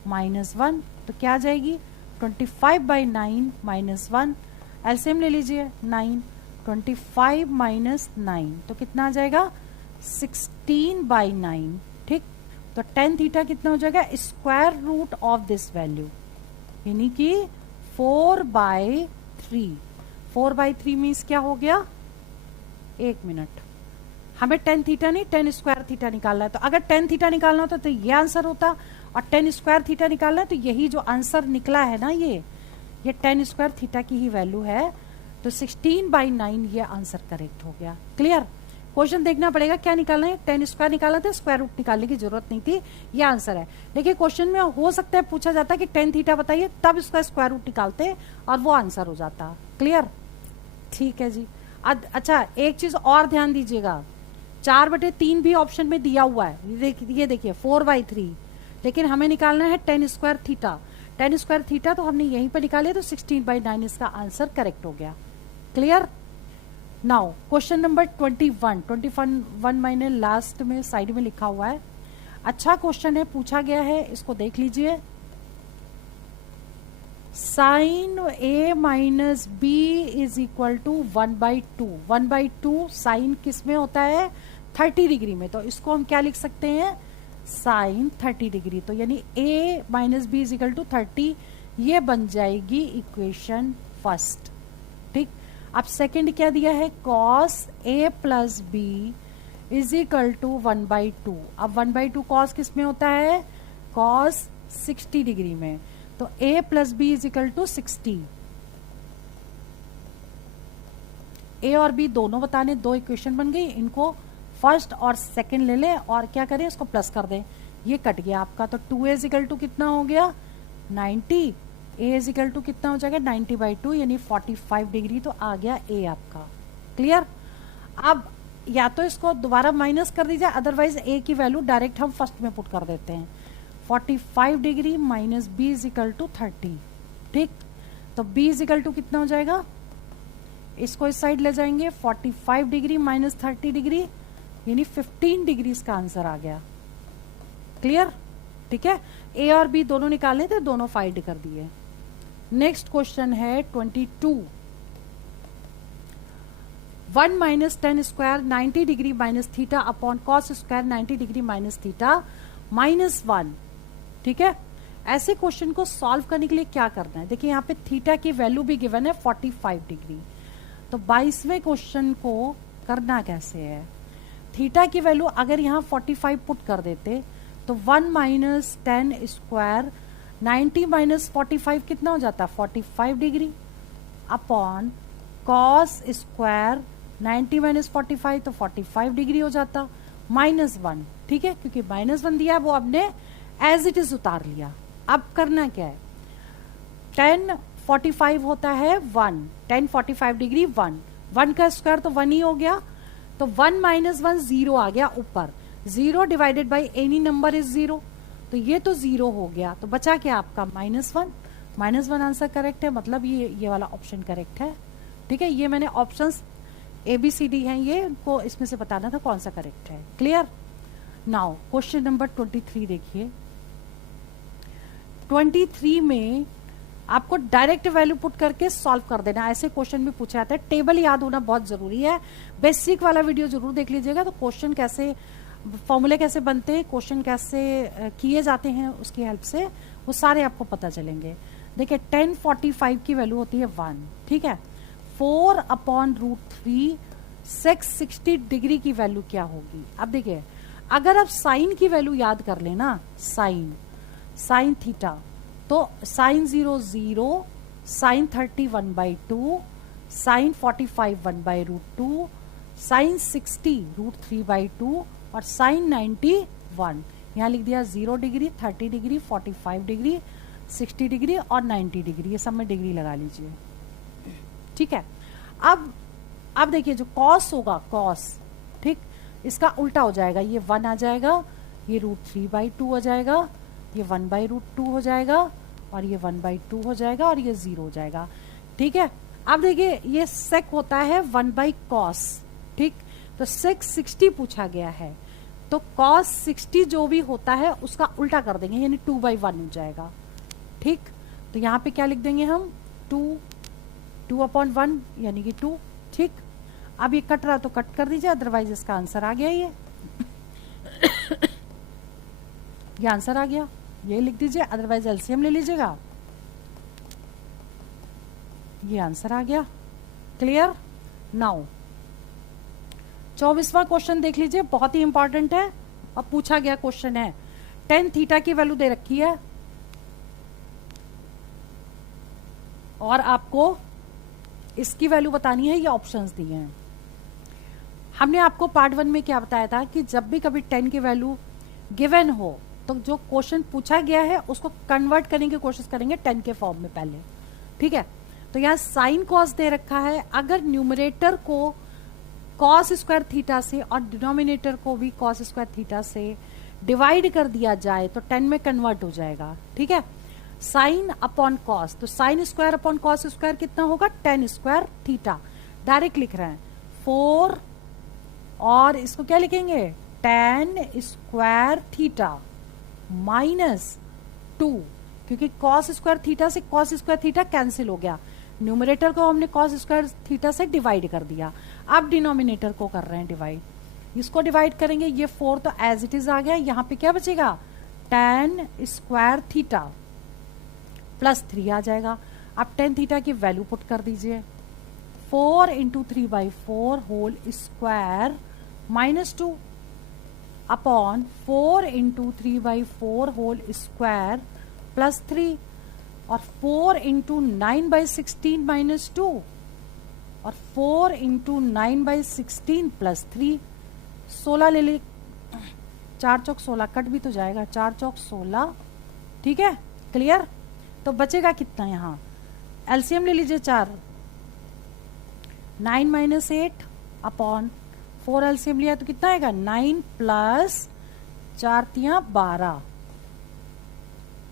माइनस 1, तो क्या आ जाएगी 25/9 माइनस 1। एलसीएम ले लीजिए 9, 25 माइनस 9 तो कितना आ जाएगा 16/9, ठीक। तो tan थीटा कितना हो जाएगा, square root of this value, यानी कि 4/3। 4/3 मीन्स क्या हो गया, एक मिनट, हमें tan थीटा नहीं tan स्क्वायर थीटा निकालना है। तो अगर tan थीटा निकालना होता तो ये आंसर होता, और tan स्क्वायर थीटा निकालना है तो यही जो आंसर निकला है ना, ये tan स्क्वायर थीटा की ही वैल्यू है। तो 16/9 ये आंसर करेक्ट हो गया। क्लियर। क्वेश्चन देखना पड़ेगा क्या निकालना है, tan स्क्वायर निकालना था, स्क्वायर रूट निकालने की जरूरत नहीं थी, ये आंसर है। लेकिन क्वेश्चन में हो सकता है पूछा जाता है कि tan थीटा बताइए, तब इसका स्क्वायर रूट निकालते और वो आंसर हो जाता। क्लियर, ठीक है जी। अच्छा एक चीज और ध्यान दीजिएगा, 4/3 भी ऑप्शन में दिया हुआ है, ये देखिए 4/3, लेकिन हमें निकालना है tan square theta. tan square theta तो हमने यहीं पर निकाले, तो 16/9 इसका आंसर करेक्ट हो गया। क्लियर। नाउ क्वेश्चन नंबर 21 मैंने लास्ट में साइड में लिखा हुआ है। अच्छा क्वेश्चन है, पूछा गया है, इसको देख लीजिए। Sine a minus B is equal to 1/2। 1/2 sine किस में होता है, 30 डिग्री में, तो इसको हम क्या लिख सकते हैं, साइन 30 डिग्री। तो यानी a minus B is equal to 30, ये बन जाएगी इक्वेशन फर्स्ट, ठीक। अब सेकंड क्या दिया है, cos a plus B is equal to 1/2। अब 1/2 cos किस में होता है, cos 60 डिग्री में, तो a plus B is equal to 60। a और b दोनों बताने, दो इक्वेशन बन गई, इनको फर्स्ट और सेकंड ले ले और क्या करें, इसको प्लस कर दें, ये कट गया आपका। तो 2a इज इक्वल टू कितना हो गया 90, a इज इक्वल टू कितना हो जाएगा 90/2 यानी 45 डिग्री, तो आ गया a आपका। क्लियर। अब या तो इसको दोबारा माइनस कर दीजिए, अदरवाइज a की वैल्यू डायरेक्ट हम फर्स्ट में पुट कर देते हैं। 45 degree minus b is equal to 30, ठीक। तो b इज इक्वल टू कितना हो जाएगा, इसको इस साइड ले जाएंगे, 45 डिग्री माइनस 30 डिग्री यानी 15 डिग्री इसका आंसर आ गया। क्लियर, ठीक है। a और b दोनों निकालने थे, दोनों फाइंड कर दिए। नेक्स्ट क्वेश्चन है 22। 1 minus tan square 90 degree minus theta upon cos square 90 degree minus theta minus 1, ठीक है। ऐसे क्वेश्चन को सॉल्व करने के लिए क्या करना है, देखिए यहाँ पे थीटा की वैल्यू भी गिवन है 45 डिग्री। तो 22वें क्वेश्चन को करना कैसे है, थीटा की वैल्यू अगर यहाँ 45 पुट कर देते तो 1 माइनस 10 स्क्वायर 90 माइनस 45 कितना हो जाता, 45 degree upon cos square 90 minus 45 तो 45 डिग्री हो जाता, -1, ठीक है, क्योंकि -1 दिया वो आपने एज इट इज उतार लिया। अब करना क्या है, 10 45 होता है 1, 10 45 डिग्री 1 का स्क्वायर तो 1 ही हो गया, तो 1 माइनस 1 0 आ गया ऊपर, 0 divided by any number is 0, तो ये तो 0 हो गया, तो बचा क्या आपका -1 आंसर करेक्ट है, मतलब ये वाला ऑप्शन करेक्ट है, ठीक है। ये मैंने ऑप्शंस ABCD हैं, ये इनको इसमें से बताना था कौन सा करेक्ट है। क्लियर। नाउ क्वेश्चन नंबर 23 देखिए, 23 में आपको डायरेक्ट वैल्यू पुट करके सॉल्व कर देना, ऐसे क्वेश्चन भी पूछा जाता है। टेबल याद होना बहुत जरूरी है, बेसिक वाला वीडियो जरूर देख लीजिएगा, तो क्वेश्चन कैसे, फॉर्मूले कैसे बनते हैं, क्वेश्चन कैसे किए जाते हैं, उसकी हेल्प से वो सारे आपको पता चलेंगे। देखिए 1045 की वैल्यू होती है 1, ठीक है। 4/√3 660 डिग्री की वैल्यू क्या होगी। अब देखिए अगर आप साइन की वैल्यू याद कर लेना, साइन थीटा, तो साइन 0 0, साइन 30 1/2, साइन 45 1/√2, साइन 60 √3/2 और साइन 90 1। यहाँ लिख दिया 0 डिग्री, 30 डिग्री, 45 डिग्री, 60 डिग्री और 90 डिग्री, ये सब में डिग्री लगा लीजिए, ठीक है। अब देखिए जो कॉस होगा, कॉस, ठीक, इसका उल्टा हो जाएगा, ये 1 आ जाएगा, ये √3/2 हो जाएगा, ये 1/√2 हो जाएगा और ये 1/2 हो जाएगा और ये 0 हो जाएगा, ठीक है। अब देखिए ये सेक होता है 1/cos, ठीक, तो सेक 60 पूछा गया है, तो cos 60 जो भी होता है उसका उल्टा कर देंगे, यानी 2/1 हो जाएगा, ठीक। तो यहाँ पे क्या लिख देंगे हम, 2/1 यानी कि 2, ठीक। अब ये कट रहा तो कट कर दीजिए, अदरवाइज इसका आंसर आ गया, ये आंसर आ गया, ये लिख दीजिए, अदरवाइज एलसीएम ले लीजिएगा, ये आंसर आ गया। क्लियर। नाउ 24वां क्वेश्चन देख लीजिए, बहुत ही इंपॉर्टेंट है और पूछा गया क्वेश्चन है। tan थीटा की वैल्यू दे रखी है और आपको इसकी वैल्यू बतानी है, ये ऑप्शंस दिए हैं। हमने आपको पार्ट 1 में क्या बताया था कि जब भी कभी tan की वैल्यू गिवन हो तो जो क्वेश्चन पूछा गया है उसको कन्वर्ट करने की कोशिश करेंगे tan के फॉर्म में पहले, ठीक है। तो यहाँ साइन कॉस दे रखा है, अगर न्यूमरेटर को कॉस स्क्वायर थीटा से और डिनोमिनेटर को भी कॉस स्क्वायर थीटा से डिवाइड कर दिया जाए तो tan में कन्वर्ट हो जाएगा, ठीक है। साइन अपॉन कॉस, तो sine square upon cos square कितना होगा, tan स्क्वायर थीटा, डायरेक्ट लिख रहे हैं 4 और इसको क्या लिखेंगे, tan स्क्वायर थीटा -2, क्योंकि कॉस स्क्वायर थीटा से कॉस स्क्वायर थीटा कैंसिल हो गया, न्यूमरेटर को हमने कॉस स्क्वायर थीटा से डिवाइड कर दिया, अब डिनोमिनेटर को कर रहे हैं डिवाइड, इसको डिवाइड करेंगे, ये 4 तो एज इट इज आ गया, यहाँ पे क्या बचेगा, tan स्क्वायर थीटा +3 आ जाएगा। अब tan थीटा की वैल्यू पुट कर दीजिए, 4 × 3/4 whole square -2 upon 4 × 3/4 whole square +3 और 4 × 9/16 -2 और 4 × 9/16 +3, 16 ले ले, 4 चौक 16 कट भी तो जाएगा, 4 चौक 16, ठीक है। क्लियर। तो बचेगा कितना, यहाँ एलसीएम ले लीजिए 4, 9 - 8 अपॉन 4 एलसीएम लिया तो कितना आएगा, 9 + 4 × 12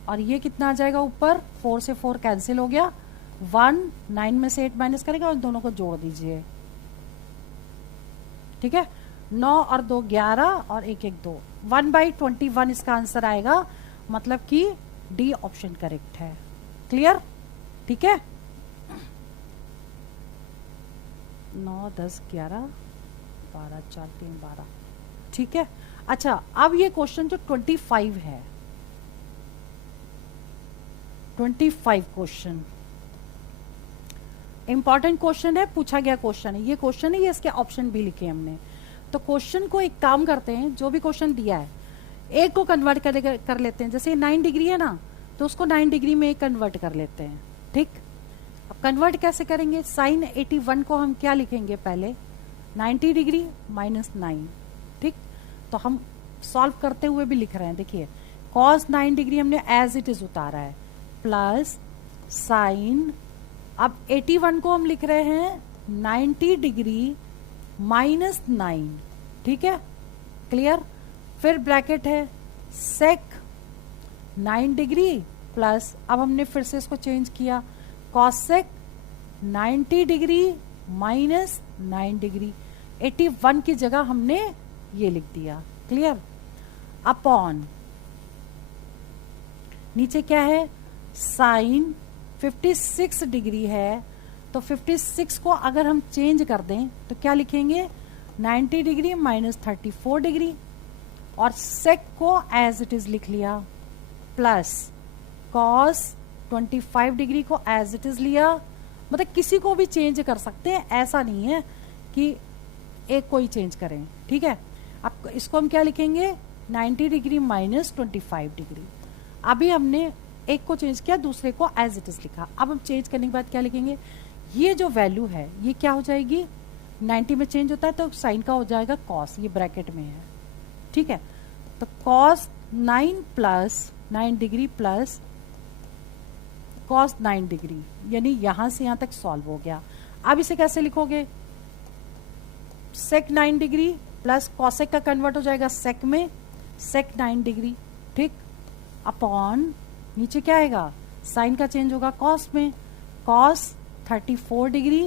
और ये कितना आ जाएगा ऊपर, 4 से 4 कैंसिल हो गया, 1 9 में से 8 माइनस करेगा और दोनों को जोड़ दीजिए, ठीक है। 9 और 2 11 और 1 1 2, 1/21 इसका आंसर आएगा, मतलब कि डी ऑप्शन करेक्ट है। क्लियर, ठीक है। 9 10 11 12 4 3 12, ठीक है। अच्छा अब ये क्वेश्चन जो 25 है, 25 क्वेश्चन, इंपॉर्टेंट क्वेश्चन है, पूछा गया क्वेश्चन है, ये क्वेश्चन है, ये इसके ऑप्शन भी लिखे हमने। तो क्वेश्चन को एक काम करते हैं, जो भी क्वेश्चन दिया है एक को कन्वर्ट कर लेते हैं। जैसे 9 डिग्री है ना, तो उसको 9 डिग्री में कन्वर्ट कर लेते हैं। ठीक, अब कन्वर्ट कैसे करेंगे? साइन 81 को हम क्या लिखेंगे? पहले 90 डिग्री माइनस 9। ठीक, तो हम सॉल्व करते हुए भी लिख रहे हैं। देखिए कॉस 9 डिग्री हमने एज इट इज उतारा है, प्लस साइन, अब 81 को हम लिख रहे हैं 90 डिग्री माइनस 9। ठीक है, क्लियर। फिर ब्रैकेट है सेक 9 डिग्री प्लस, अब हमने फिर से इसको चेंज किया, कॉसेक 90 डिग्री माइनस 9 डिग्री। 81 की जगह हमने ये लिख दिया। क्लियर। अपॉन नीचे क्या है? साइन 56 डिग्री है, तो 56 को अगर हम चेंज कर दें तो क्या लिखेंगे? 90 डिग्री माइनस 34 डिग्री, और सेक को एज इट इज लिख लिया, प्लस कॉस 25 डिग्री को एज इट इज लिया। मतलब किसी को भी चेंज कर सकते हैं, ऐसा नहीं है कि एक को ही चेंज करें। ठीक है, अब इसको हम क्या लिखेंगे? 90 डिग्री माइनस 25 डिग्री। अभी हमने एक को चेंज किया, दूसरे को एज इट इज लिखा। अब हम चेंज करने के बाद क्या लिखेंगे? ये जो वैल्यू है ये क्या हो जाएगी? 90 में चेंज होता है तो साइन का हो जाएगा कॉस, ये ब्रैकेट में है। ठीक है, तो cos 9 plus 9 degree plus cos 9 degree, यानी यहां से यहां तक सॉल्व हो गया। अब इसे कैसे लिखोगे? सेक 9 डिग्री प्लस कॉसेक का कन्वर्ट हो जाएगा सेक में, सेक 9 डिग्री। ठीक, अपॉन नीचे क्या आएगा? साइन का चेंज होगा कॉस में, cos 34 degree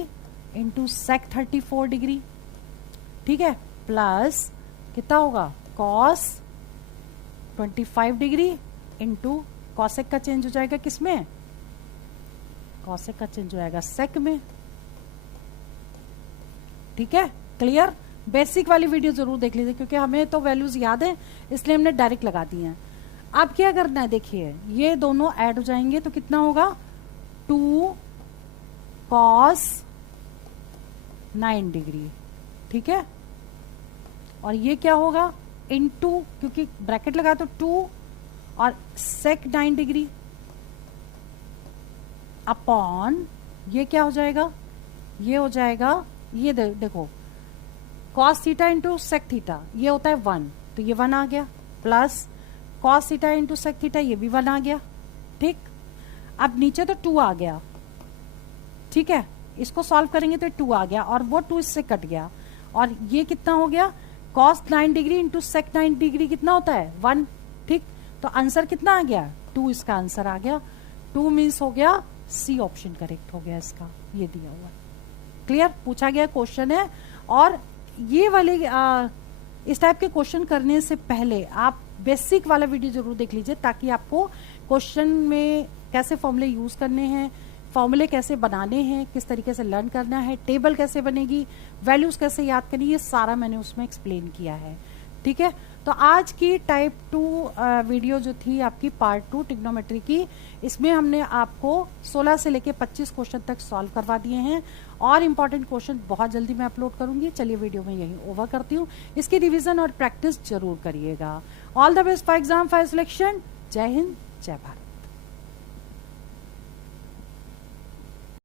into sec 34 degree. ठीक है, प्लस कितना होगा? कॉस 25 डिग्री इंटू कॉसेक का चेंज हो जाएगा किसमें? कॉसेक का चेंज हो जाएगा सेक में। ठीक है, क्लियर। बेसिक वाली वीडियो जरूर देख लीजिए, क्योंकि हमें तो वैल्यूज याद है इसलिए हमने डायरेक्ट लगा दी हैं। अब क्या करना है? देखिए ये दोनों ऐड हो जाएंगे तो कितना होगा? 2 कॉस 9 डिग्री। ठीक है, और ये क्या होगा? इनटू, क्योंकि ब्रैकेट लगा तो 2 और सेक 9 डिग्री, अपॉन ये क्या हो जाएगा? ये हो जाएगा, ये देखो cos theta into sec theta, ये होता है 1, तो ये 1 आ गया, plus cos theta into sec theta, ये भी 1 आ गया। ठीक, अब नीचे तो 2 आ गया। ठीक है, इसको सॉल्व करेंगे तो 2 आ गया, और वो 2 इससे कट गया, और ये कितना हो गया? Cos 9 degree into sec 9 degree कितना होता है? 1। ठीक, तो आंसर कितना आ गया? 2 इसका आंसर आ गया। 2 मीन्स हो गया सी ऑप्शन करेक्ट हो गया इसका, ये दिया हुआ। क्लियर, पूछा गया क्वेश्चन है। और ये वाले इस टाइप के क्वेश्चन करने से पहले आप बेसिक वाला वीडियो जरूर देख लीजिए, ताकि आपको क्वेश्चन में कैसे फॉर्मूले यूज करने हैं, फॉर्मूले कैसे बनाने हैं, किस तरीके से लर्न करना है, टेबल कैसे बनेगी, वैल्यूज कैसे याद करनी, ये सारा मैंने उसमें एक्सप्लेन किया है। ठीक है, तो आज की टाइप 2 वीडियो जो थी आपकी पार्ट 2 ट्रिग्नोमेट्री की, इसमें हमने आपको 16 से लेके 25 क्वेश्चन तक सॉल्व करवा दिए हैं, और इंपॉर्टेंट क्वेश्चन बहुत जल्दी मैं अपलोड करूंगी। चलिए वीडियो में यही ओवर करती हूँ, इसकी रिवीजन और प्रैक्टिस जरूर करिएगा। All the best for exam, for selection. जय हिंद, जय भारत।